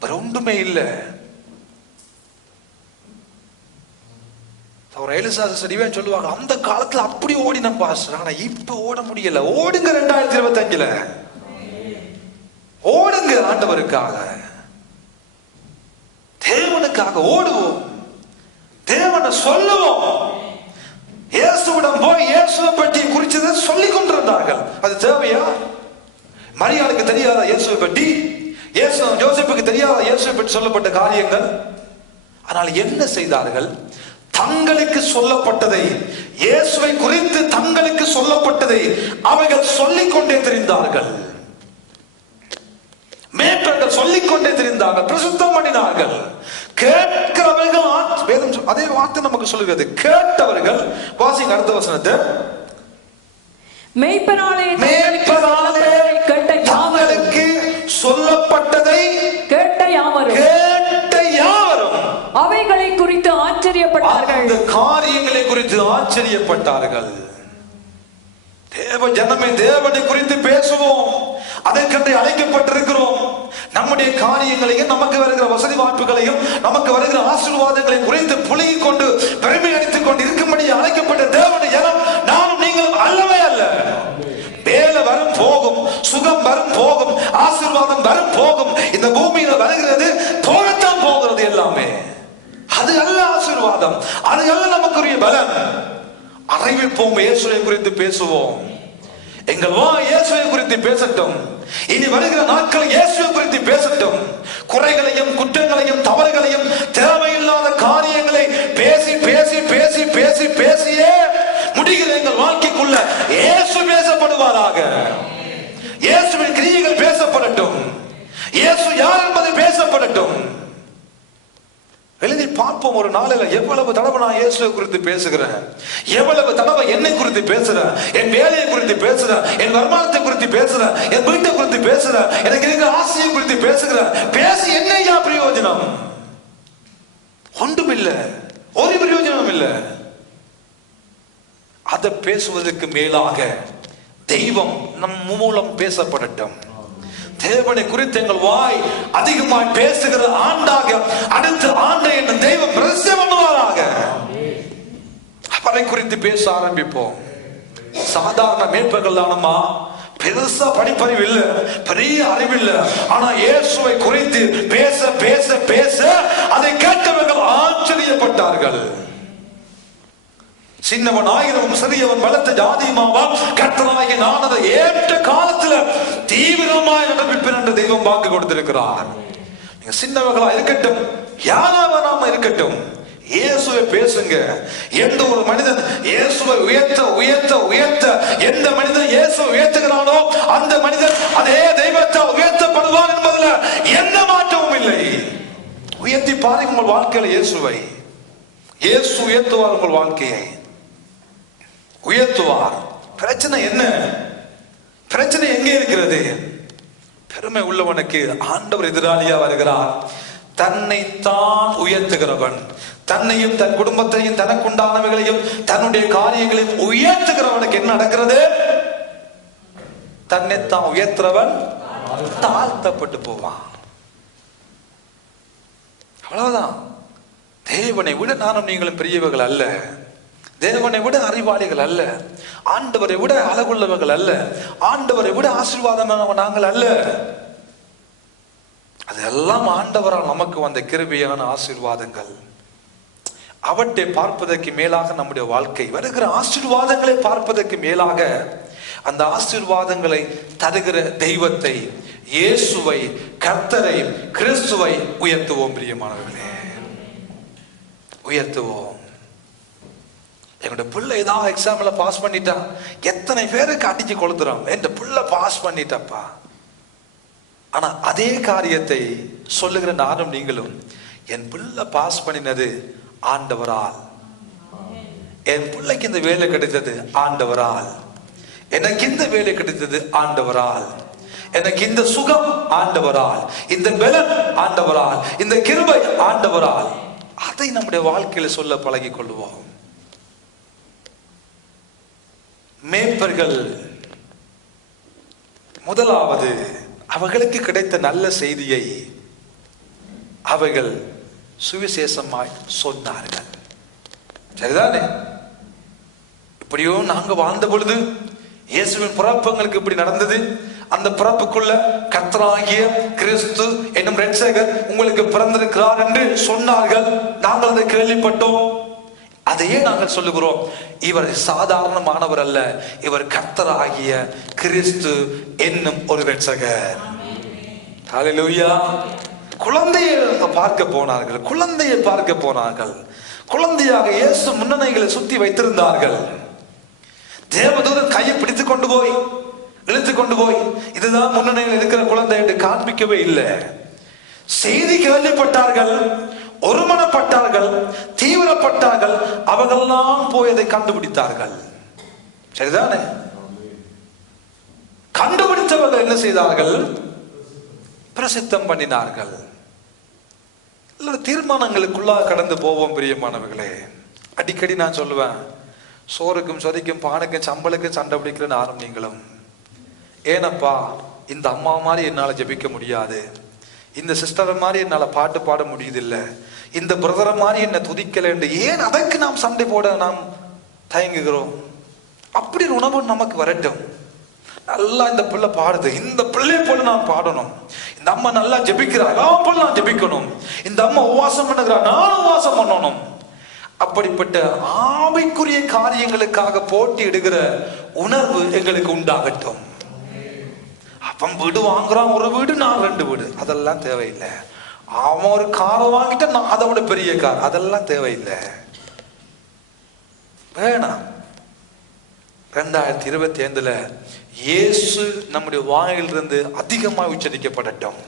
வேற ஒன்றுமே இல்லை. அவர் எலிசாசடிவேன் சொல்லுவாங்க, அந்த காலத்துல அப்படி ஓடின பாஸ்டர், ஆனா இப்ப ஓட முடியல. ஓடுங்க 2025ல ஓடுங்க, ஆண்டவருக்காக, தேவனுக்காக ஓடுவோம், தேவனை சொல்லுவோம். இயேசுவிடம் போய் இயேசுவை பற்றி குறிச்சதை சொல்லிக் கொண்டிருந்தார்கள். அது தேவையா? மரியாளுக்கு தெரியாத இயேசுவை பற்றி, யோசேப்புக்கு தெரியாத இயேசுவை பற்றி சொல்லப்பட்ட காரியங்கள். ஆனால் என்ன செய்தார்கள்? தங்களுக்கு சொல்லப்பட்டதை, இயேசுவை குறித்து தங்களுக்கு சொல்லப்பட்டதை அவர்கள் சொல்லிக் கொண்டே தெரிந்தார்கள். மேற்பர்கள் சொல்லிக் கொண்டே தெரிந்தார்கள், பிரசுத்தம் பண்ணினார்கள். கேட்கிறவர்கள், வேதம் அதே வார்த்தை நமக்கு சொல்லுகிறது, கேட்டவர்கள். வாசிங்க அடுத்த வசனத்தை. மேய்ப்பனாலே தங்களுக்கு சொல்லப்பட்டதை கேட்ட யாவரும் அவைகளை குறித்து ஆச்சரியப்பட்டார்கள். அந்த காரியங்களை குறித்து ஆச்சரியப்பட்டார்கள். தேவ ஜனமே, தேவனை குறித்து பேசுவோம், அதற்கென்று அழைக்கப்பட்டிருக்கிறோம். நம்முடைய காரியங்களையும், நமக்கு வருகிற வசதி வாய்ப்புகளையும், நமக்கு வருகிற ஆசீர்வாதங்களையும் குறித்து புலியை கொண்டு பெருமை அடித்துக் கொண்டு இருக்கும்படி அழைக்கப்பட்ட தேவனுடைய ஜனம் நானும் நீங்களும் அல்லவே அல்ல. வேலை வரும் போகும், சுகம் வரும் போகும், ஆசீர்வாதம் வரும் போகும். இந்த பூமியில வருகிறது, போகத்தான் போகிறது எல்லாமே. அது அல்ல ஆசீர்வாதம், அது அல்ல நமக்குரிய பலன். அறிவிப்போம், இயேசுவை குறித்து பேசுவோம். எங்கள் வா இயேசுவை குறித்து பேசட்டும். இனி வருகிற நாட்கள் இயேசுவை குறித்து பேசட்டும். குறைகளையும் குற்றங்களையும் தவறுகளையும் தேவையில்லாத காரியங்களை பேசி பேசி பேசி பேசி பேசியே முடிகிற எங்கள் வாழ்க்கைக்குள்ள இயேசு பேசப்படுவாராக. இயேசுவின் கிரியைகள் பேசப்படட்டும். இயேசு யார் என்பது பேசப்படட்டும். எழுதி பார்ப்போம். ஒரு நாளில் எவ்வளவு தடவை நான் இயேசுவை குறித்து பேசுகிறேன், எவ்வளவு தடவை என்னை குறித்து பேசுறேன், என் வேலையை குறித்து பேசுறேன், என் வருமானத்தை குறித்து பேசுறேன், என் வீட்டை குறித்து பேசுறேன், எனக்கு இருக்கிற ஆசையை குறித்து பேசுகிறேன். பேசி என்னையா பிரயோஜனம்? ஒன்றும் இல்லை, ஒரு பிரயோஜனம் இல்லை. அதை பேசுவதற்கு மேலாக தெய்வம் நம் மூலம் பேசப்படட்டும். தேவனை குறித்து எங்கள் வாய் அதிகமாய் பேசுகிற ஆண்டாக அடுத்த ஆண்டை என்ன தெய்வம் ரகசியம் பண்ணுவாராக. அவரை குறித்து பேச ஆரம்பிப்போம். சாதாரண மேற்பர்கள் தானம்மா, பெருசா படிப்பறிவு இல்ல, பெரிய அறிவில்லை, ஆனா இயேசுவை குறித்து பேச பேச பேச அதை கேட்டவர்கள் ஆச்சரியப்பட்டார்கள். சின்னவன் ஆயிரமும் சிறியவன் பலத்த ஜாதியுமாவான், கர்த்தராகிய நான் அதை ஏற்ற காலத்துல தீவிரமாய் நடப்பிப்பேன் என்று தெய்வம் வாக்கு கொடுத்திருக்கிறார். நீங்க சின்னவர்களா இருக்கட்டும், யாராவனாம இருக்கட்டும், இயேசுவை பேசுங்க. எந்த ஒரு மனிதன் இயேசுவை உயர்த்த உயர்த்த உயர்த்த எந்த மனிதன் இயேசுவை உயர்த்துகிறானோ அந்த மனிதன் அதே தெய்வத்தை உயர்த்தப்படுவான் என்பதுல எந்த மாற்றமும் இல்லை. உயர்த்தி பாருங்க உங்கள் வாழ்க்கையில இயேசுவை. இயேசு உயர்த்துவார், உங்கள் வாழ்க்கையை உயர்த்துவார். பிரச்சனை என்ன? பிரச்சனை எங்கே இருக்கிறது? பெருமை உள்ளவனுக்கு ஆண்டவர் எதிராளியா வருகிறார். தன்னைத்தான் உயர்த்துகிறவன், தன்னையும் தன் குடும்பத்தையும் தனக்குண்டானவைகளையும் தன்னுடைய காரியங்களையும் உயர்த்துகிறவனுக்கு என்ன நடக்கிறது? தன்னைத்தான் உயர்த்துறவன் தாழ்த்தப்பட்டு போவான். அவ்வளவுதான். தேவனை விட நானும் நீங்களும் பெரியவர்கள் அல்ல, தேவனை விட அறிவாளிகள் அல்ல, ஆண்டவரை விட அழகுள்ளவர்கள் அல்ல, ஆண்டவரை விட ஆசீர்வாதம் நாங்கள் அல்ல. அதெல்லாம் ஆண்டவரால் நமக்கு வந்த கிருபையான ஆசீர்வாதங்கள். அவற்றை பார்ப்பதற்கு மேலாக நம்முடைய வாழ்க்கை வருகிற ஆசீர்வாதங்களை பார்ப்பதற்கு மேலாக அந்த ஆசீர்வாதங்களை தருகிற தெய்வத்தை, இயேசுவை, கர்த்தரை, கிறிஸ்துவை உயர்த்துவோம். பிரியமானவர்களே, உயர்த்துவோம். எங்களுடைய பிள்ளை ஏதாவது எக்ஸாம்ல பாஸ் பண்ணிட்டா எத்தனை பேருக்கு அடிச்சு கொளுத்துறோம், என் பிள்ளை பாஸ் பண்ணிட்டப்பா. ஆனா அதே காரியத்தை சொல்லுகிற நானும் நீங்களும், என் பிள்ளை பாஸ் பண்ணினது ஆண்டவரால், என் பிள்ளைக்கு இந்த வேலை கிடைத்தது ஆண்டவரால், எனக்கு இந்த வேலை கிடைத்தது ஆண்டவரால், எனக்கு இந்த சுகம் ஆண்டவரால், இந்த பலன் ஆண்டவரால், இந்த கிருபை ஆண்டவரால். அதை நம்முடைய வாழ்க்கையில சொல்ல பழகிக் கொள்வோம். மேய்ப்பர்கள் முதலாவது அவர்களுக்கு கிடைத்த நல்ல செய்தியை அவர்கள் சுவிசேஷமாய் சொன்னார்கள். சரிதானே? இப்படியோ நாங்க வாழ்ந்த பொழுது இயேசுவின் பிறப்பங்களுக்கு இப்படி நடந்தது, அந்த பிறப்புக்குள்ள கர்த்தராகிய கிறிஸ்து என்னும் இரட்சகர் உங்களுக்கு பிறந்திருக்கிறார் என்று சொன்னார்கள். நாங்கள் அதை கேள்விப்பட்டோம். அதையே நாங்கள் சொல்லுகிறோம், இவர் சாதாரணமானவர் அல்ல, இவர் கர்த்தராகிய கிறிஸ்து என்னும் ஒரு இரட்சகர். ஹல்லேலூயா. குழந்தையை பார்க்க போனார்கள், குழந்தையை பார்க்க போனார்கள். குழந்தையாக இயேசு முன்னணிகளை சுத்தி வைத்திருந்தார்கள். தேவதூதன் கையை பிடித்து கொண்டு போய் இழுத்து கொண்டு போய் இதுதான் முன்னணியில் இருக்கிற குழந்தை என்று காண்பிக்கவே இல்லை. செய்தி கேள்விப்பட்டார்கள், ஒருமனப்பட்டார்கள், தீவிரப்பட்டார்கள். அவர்களெல்லாம் போய் அதை கண்டுபிடித்தார்கள். சரிதானே? கண்டுபிடித்தவர்கள் என்ன செய்தார்கள்? பிரசித்தம் பண்ணினார்கள். தீர்மானங்களுக்குள்ளாக கடந்து போவோம். பிரியமானவர்களே, அடிக்கடி நான் சொல்லுவேன், சோறுக்கும் சொதிக்கும் பானுக்கும் சம்பளுக்கும் சண்டை பிடிக்கிற நானும் நீங்களும். ஏனப்பா, இந்த அம்மா மாதிரி என்னால ஜெபிக்க முடியாது, இந்த சிஸ்டரை மாதிரி என்னால பாட்டு பாட முடியுதில்லை, இந்த பிரதரை மாதிரி என்ன துதிக்கல என்று ஏன் அதற்கு நாம் சண்டை போட நாம் தயங்குகிறோம்? அப்படி உணவு நமக்கு வரட்டும். நல்லா இந்த பிள்ளை பாடுது, இந்த பிள்ளை போல நான் பாடணும். இந்த அம்மா நல்லா ஜெபிக்கிறாங்க, போல நான் ஜெபிக்கணும். இந்த அம்மா உபவாசம் பண்ணுகிறா, நானும் உபவாசம் பண்ணணும். அப்படிப்பட்ட ஆவிக்குரிய காரியங்களுக்காக போட்டி இடுகிற உணர்வு எங்களுக்கு உண்டாகட்டும். அப்பம் வீடு வாங்குறான், ஒரு வீடு, நான் 2 வீடு, அதெல்லாம் தேவையில்லை. அவன் ஒரு காரை வாங்கிட்ட நான் அதை விட பெரிய கார், அதெல்லாம் தேவையில்லை, வேணாம். 2025 இயேசு நம்முடைய வாயிலிருந்து அதிகமாக உச்சரிக்கப்படட்டும்.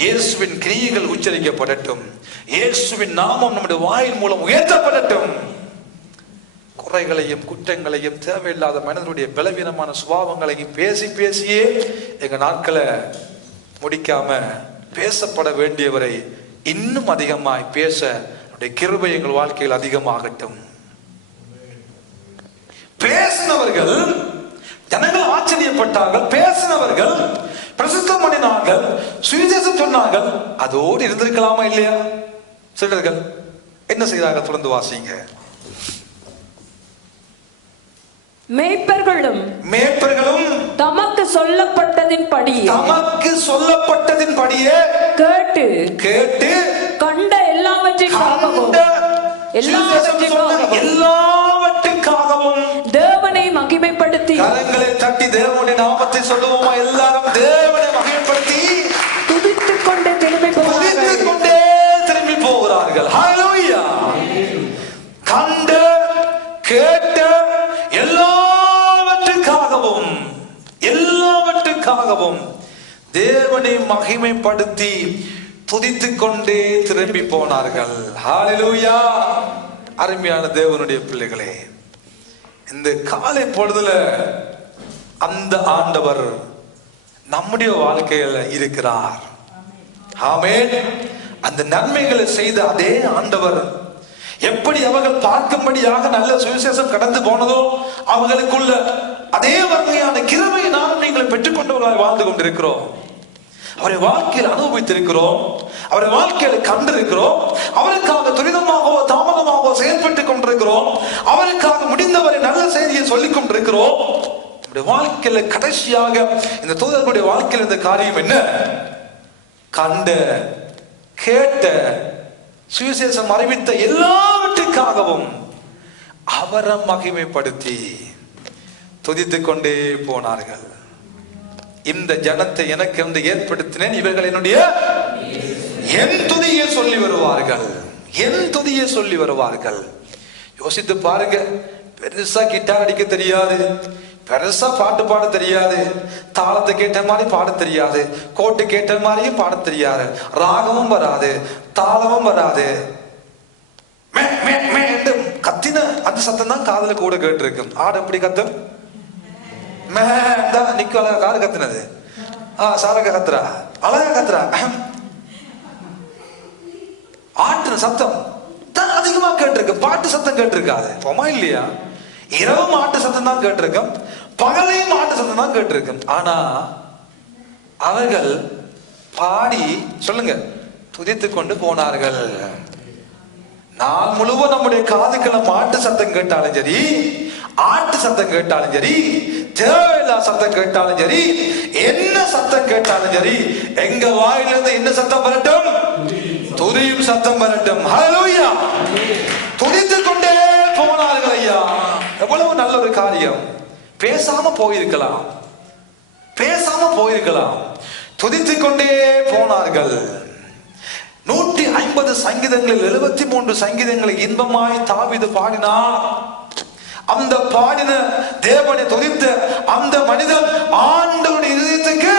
இயேசுவின் கிரியைகள் உச்சரிக்கப்படட்டும். இயேசுவின் நாமம் நம்முடைய வாயின் மூலம் உயர்த்தப்படட்டும். குறைகளையும் குற்றங்களையும் தேவையில்லாத மனிதனுடைய பலவீனமான சுபாவங்களையும் பேசி பேசியே எங்க நாட்களை முடிக்காம பேசப்பட வேண்டியவரை இன்னும் அதிகமாய் பேச கிருபை எங்கள் வாழ்க்கையில் அதிகமாகட்டும். பேசினவர்கள் ஜனங்கள் ஆச்சரியப்பட்டார்கள், பேசினவர்கள் பிரசித்தம் பண்ணினார்கள், சுவிசேஷம் சொன்னார்கள். அதோடு இருந்திருக்கலாமா இல்லையா? சிலர்கள் என்ன செய்தார்கள்? தொடர்ந்து வாசிங்க. மேய்ப்பர்களும் தமக்கு சொல்லப்பட்டதின் படியே கேட்டு கண்ட எல்லாவற்றிற்காகவும் தேவனை மகிமைப்படுத்தி, கரங்களை தட்டி தேவனுடைய நாமத்தை சொல்லுவோமா? எல்லாரும் தேவனை மகிமைப்படுத்தி துதித்துக் கொண்டே திரும்பி போகிறார்கள். ஹல்லேலூயா. கண்ட கேட்ட எல்லாவற்றுக்காகவும் தேவனை மகிமைப்படுத்தி துதித்துக் கொண்டே திரும்பி போனார்கள். ஹல்லேலூயா. அருமையான தேவனுடைய பிள்ளைகளே, இந்த காலை பொழுதுல அந்த ஆண்டவர் நம்முடைய வாழ்க்கையில இருக்கிறார். ஆமென். அந்த நன்மைகளை செய்த அதே ஆண்டவர் எப்படி அவர்கள் பார்க்கும்படியாக நல்ல சுவிசேஷம் கடந்து போனதோ அவர்களுக்குள்ள அதே வகையான கிருபையை நாம் நீங்கள் பெற்றுக்கொண்டவர்களாக வாழ்ந்து கொண்டிருக்கிறோம். அவரை வாழ்க்கையில் அனுபவித்திருக்கிறோம், அவரை வாழ்க்கையில கண்டிருக்கிறோம், அவருக்காக துரிதமாகவோ தாமதமாகவோ செயல்பட்டுக் கொண்டிருக்கிறோம், அவருக்காக முடிந்தவரை நல்ல செய்தியை சொல்லிக் கொண்டிருக்கிறோம். நம்முடைய வாழ்க்கையில கடைசியாக இந்த தூதர்களுடைய வாழ்க்கையில் இந்த காரியம் என்ன? கண்ட கேட்ட சுவிசேஷம் அறிவித்த எல்லாவற்றுக்காகவும் அவரை மகிமைப்படுத்தி துதித்துக் கொண்டே போனார்கள். இந்த ஜனத்தை எனக்கு வந்து ஏற்படுத்தினேன், இவர்கள் என்னுடைய என் துதியை சொல்லி வருவார்கள், என் துதியை சொல்லி வருவார்கள். யோசித்து பாருங்க, பெருசா கிட்டார் அடிக்க தெரியாது, பெருசா பாட்டு பாட தெரியாது, தாளத்தை கேட்ட மாதிரி பாட தெரியாது, கோட்டு கேட்ட மாதிரியும் பாட தெரியாது, ராகமும் வராது, தாளமும் வராது, கத்தின அந்த சத்தம் தான் காதுல கூட கேட்டு இருக்கும். ஆடு எப்படி கத்தும்? நிக்க அழகா காது கத்துனது, சாரக கத்துறா, அழகா கத்துறா. ஆட்டு சத்தம் தான் அதிகமா கேட்டிருக்கு, பாட்டு சத்தம் கேட்டிருக்காது. போமா இல்லையா? இரவும் ஆட்டு சத்தம் தான் கேட்டிருக்கும், பகலையும் ஆட்டு சத்தம் தான் கேட்டிருக்கும். ஆனா அவர்கள் பாடி சொல்லுங்க துதித்து கொண்டு போனார்கள். நாள் முழுவதும் நம்முடைய காதுக்களை மாட்டு சத்தம் கேட்டாலும் சரி, ஆட்டு சத்தம் கேட்டாலும் சரி, தேவையில்லா சத்தம் கேட்டாலும் சரி, என்ன சத்தம் கேட்டாலும் சரி, எங்க வாயிலிருந்து என்ன சத்தம் வரட்டும்? துதியும் சத்தம் வரட்டும். ஹல்லேலூயா. துதித்துக் கொண்டே போனார்கள். ஐயா, எவ்வளவு நல்ல ஒரு காரியம். பேசாம போயிருக்கலாம், பேசாம போயிருக்கலாம், துதித்துக் கொண்டே போனார்கள். 150 சங்கீதங்களில் 73 சங்கீதங்களை இன்பமாய் தாவீது பாடினார். அந்த பாடின தேவனை துதித்த அந்த மனிதன் ஆண்டவருடைய இதயத்துக்கு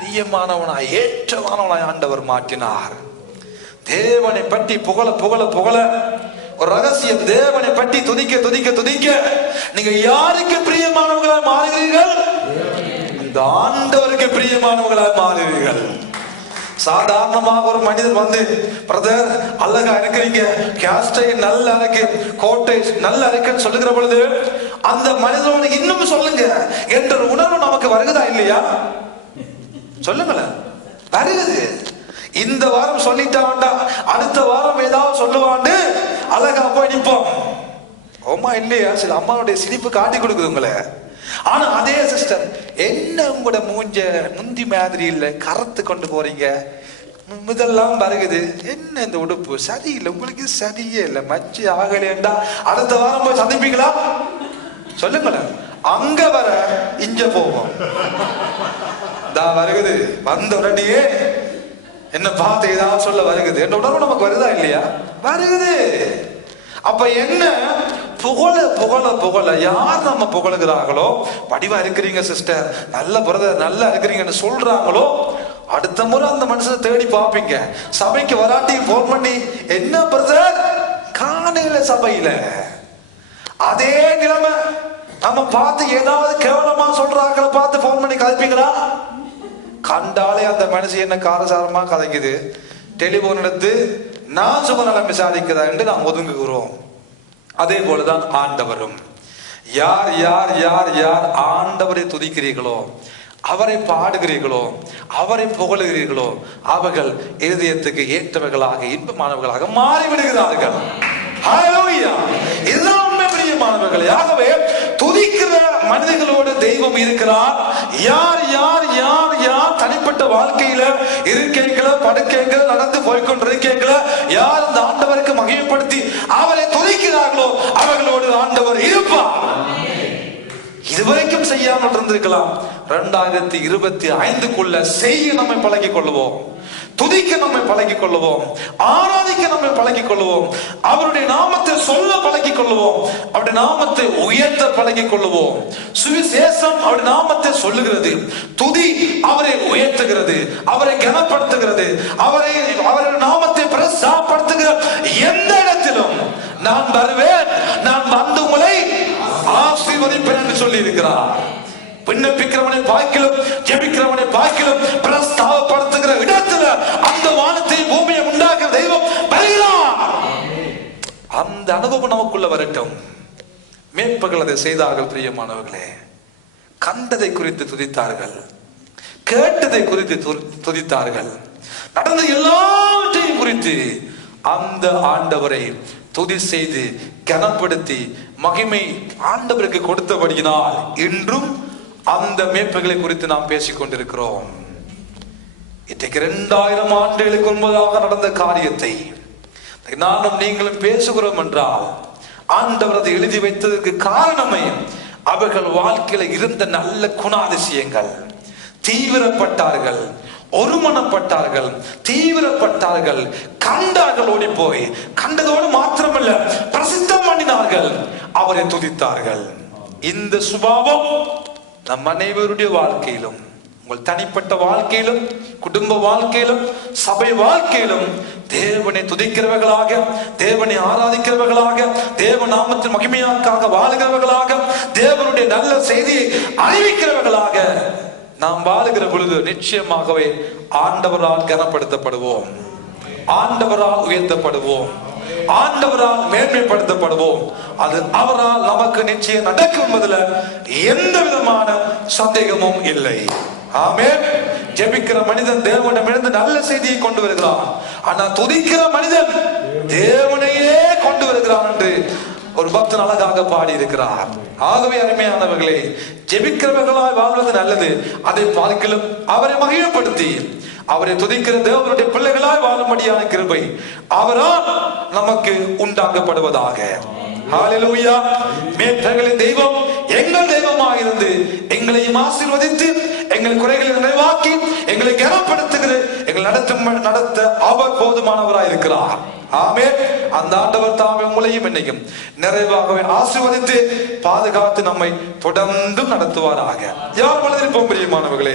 பிரியமானவனாய் ஏற்றமானவனாய் ஆண்டவர் மாற்றினார். தேவனை பற்றி புகழ புகழ புகழ ஒரு ரகசியம், தேவனை பற்றி துதிக்க துதிக்க துதிக்க நீங்க யாருக்கு பிரியமானவர்களாய் மாறுகிறீர்கள்? அந்த ஆண்டவருக்கு பிரியமானவர்களாய் மாறுகிறீர்கள். சாதாரணமாக ஒரு மனிதன் வந்து, பிரதர் அழகா இருக்கிறீங்க, கேஸ்டை நல்ல அரைக்கு, கோட்டை நல்ல அரைக்குன்னு சொல்லுகிற பொழுது அந்த மனிதனோட இன்னும் சொல்லுங்க என்ற உணர்வு நமக்கு வருகிறதா இல்லையா? சொல்லுங்களேன், வருகிறது. இந்த வாரம் சொல்லிட்டான்டா, அடுத்த வாரம் ஏதாவது சொல்லுவாண்டு அழகா போய் நிற்போம். ஓமா இல்லையா? சில அம்மாவுடைய சிரிப்பு காட்டி கொடுக்குது உங்களை. ஆனா அதே சிஸ்டர், என்ன உங்களோட மூஞ்ச முந்தி மாதிரி இல்ல, கரத்து கொண்டு போறீங்க, முதல்லாம் வருகுது, என்ன இந்த உடுப்பு சரியில்லை, உங்களுக்கு சரியே இல்லை, மச்சி ஆகலேண்டா, அடுத்த வாரம் போய் சந்திப்பீங்களா? சொல்லுங்களேன். அங்க வர இங்க போவோம். வருகுது, வந்த உடனே என்ன பார்த்து ஏதாவது சொல்ல வருகுது என்ற உணர்வு நமக்கு வருதா இல்லையா? வருகுது. அப்ப என்ன, புகழ புகழ புகழ யார் நம்ம புகழுகிறார்களோ, வடிவா இருக்கிறீங்க சிஸ்டர், நல்ல பிரதர், நல்லா இருக்கிறீங்கன்னு சொல்றாங்களோ, அடுத்த முறை அந்த மனுஷனை தேடி பார்ப்பீங்க. சபைக்கு வராட்டி போன் பண்ணி, என்ன பிரதர் காணையில சபையில. அதே நிலைமை நம்ம பார்த்து ஏதாவது கேவலமா சொல்றாங்கள பார்த்து போன் பண்ணி கதைப்பீங்களா? கண்டாலே அந்த மனுஷன் என்ன காரசாரமா கதைக்குது, டெலிபோன் எடுத்து நான் சுகநலம் விசாரிக்கிறதா என்று நாம் ஒதுங்குகிறோம். அதே போலதான் ஆண்டவரும். யார் யார் யார் யார் ஆண்டவரை துதிக்கிறீர்களோ, அவரை பாடுகிறீர்களோ, அவரை புகழுகிறீர்களோ, அவர்கள் இருதயத்துக்கு ஏற்றவர்களாக இன்பமானவர்களாக மாறிவிடுகிறார்கள். இதுதான் உண்மை பிரியமானவர்களே. ஆகவே துதிக்கிற மனிதர்களோடு தெய்வம் இருக்கிறார். யார் யார் யார் யார் தனிப்பட்ட வாழ்க்கையில இருக்கீங்கள, படுக்கைங்க, நடந்து போய்கொண்டிருக்கீங்கள, யார் இந்த ஆண்டவருக்கு மகிமைப்படுத்தி அவரை துதிக்கிறார்களோ அவர்களோடு ஆண்டவர் இருப்பார். இதுவரைக்கும் செய்யாமல் இருந்திருக்கலாம். 2025க்குள்ள செய்ய நம்மை பழகிக் கொள்வோம், துதிக்க நம்மை பழகிக் கொள்வோம், ஆராதிக்க நம்மை பழகிக் கொள்வோம், அவருடைய நாமத்தை சொல்ல பழகிக் கொள்வோம், அவருடைய நாமத்தை உயர்த்த பழகிக் கொள்வோம். சுவிசேஷம் அவருடைய நாமத்தை சொல்லுகிறது, துதி அவரை உயர்த்துகிறது, அவரை கனப்படுத்துகிறது, அவருடைய நாமத்தை பிரசாப்படுத்துகிற எந்த இடத்திலும் நான் வருவேன், நான் வந்து உங்களை ஆசீர்வதிப்பேன் என்று சொல்லி இருக்கிறார். விண்ணப்பிக்கிறவனை பார்க்கிலும் ஜெபிக்கிறவனை பார்க்கிலும் பிரஸ்தாபப்படுத்துகிற இடத்துல அந்த வானத்தை பூமியை உண்டாக்குற தெய்வம் வருகிறார். அந்த அனுபவம் நமக்குள்ள வரட்டும். மேற்பர்கள் அதை செய்தார்கள் பிரியமானவர்களே. கண்டதை குறித்து துதித்தார்கள், கேட்டதை குறித்து துதித்தார்கள், நடந்த எல்லாவற்றையும் குறித்து அந்த ஆண்டவரை துதி செய்து கனப்படுத்தி மகிமை ஆண்டவருக்கு கொடுத்தபடியினால் இன்றும் அந்த மேற்பர்களை குறித்து நாம் பேசிக் கொண்டிருக்கிறோம். இன்றைக்கு 2000 ஆண்டுகளுக்கு முன்பதாக நடந்த காரியத்தை நானும் நீங்களும் பேசுகிறோம் என்றால் ஆண்டவர் அதை எழுதி வைத்ததற்கு காரணமே அவர்கள் வாழ்க்கையில இருந்த நல்ல குணாதிசயங்கள். தீவிரப்பட்டார்கள், ஒருமனப்பட்டார்கள், தீவிரப்பட்டார்கள், கண்டார்கள், ஓடி போய் கண்டதோடு மாத்திரமல்ல பிரசித்தம் பண்ணினார்கள், அவரை துதித்தார்கள். இந்த சுபாவம் நம் அனைவருடைய வாழ்க்கையிலும், உங்கள் தனிப்பட்ட வாழ்க்கையிலும், குடும்ப வாழ்க்கையிலும், சபை வாழ்க்கையிலும் தேவனை துதிக்கிறவர்களாக, தேவனை ஆராதிக்கிறவர்களாக, தேவ நாமத்தின் மகிமையாக்காக வாழ்கிறவர்களாக, தேவனுடைய நல்ல செய்தியை அறிவிக்கிறவர்களாக நாம் வாழுகிற பொழுது நிச்சயமாகவே ஆண்டவரால் கனப்படுத்தப்படுவோம், ஆண்டவரால் உயர்த்தப்படுவோம், ஆண்டவரால் மேன்மைப்படுத்தப்படுவோம். அது அவரால் நமக்கு நிச்சயம் நடக்கும் என்பதில் எந்த விதமான சந்தேகமும் இல்லை. ஆமென். ஜெபிக்கிற மனிதன் தேவனிடமிருந்து நல்ல செய்தியை கொண்டு வருகிறான், ஆனா துதிக்கிற மனிதன் தேவனையே கொண்டு வருகிறான் என்று ஒரு பக்தன் அழகாக பாடி இருக்கிறார். ஆகவே அருமையானவர்களே, ஜெபிக்கிறவர்களாய் வாழ்வது நல்லது. அதை பார்க்கிலும் அவரை மகிமைப்படுத்தி அவரை துதிக்கிற தேவனுடைய பிள்ளைகளாய் வாழும்படியான கிருபை அவரால் நமக்கு உண்டாக்கப்படுவதாக. ஹல்லேலூயா. மேற்பர்களின் தெய்வம் எங்கள் தெய்வமாக இருந்து எங்களையும் ஆசீர்வதித்து எங்கள் குறைகளை நிறைவாக்கி எங்களை கனப்படுத்துகிற எங்கள் நடத்த அவர் போதுமானவராய் இருக்கிறார். ஆமென். அந்த ஆண்டவர் தாமே உங்களையும் என்னையும் நிறைவாகவே ஆசீர்வதித்து பாதுகாத்து நம்மை தொடர்ந்து நடத்துவாராக. யார் மனதில் பிரியமானவர்களே,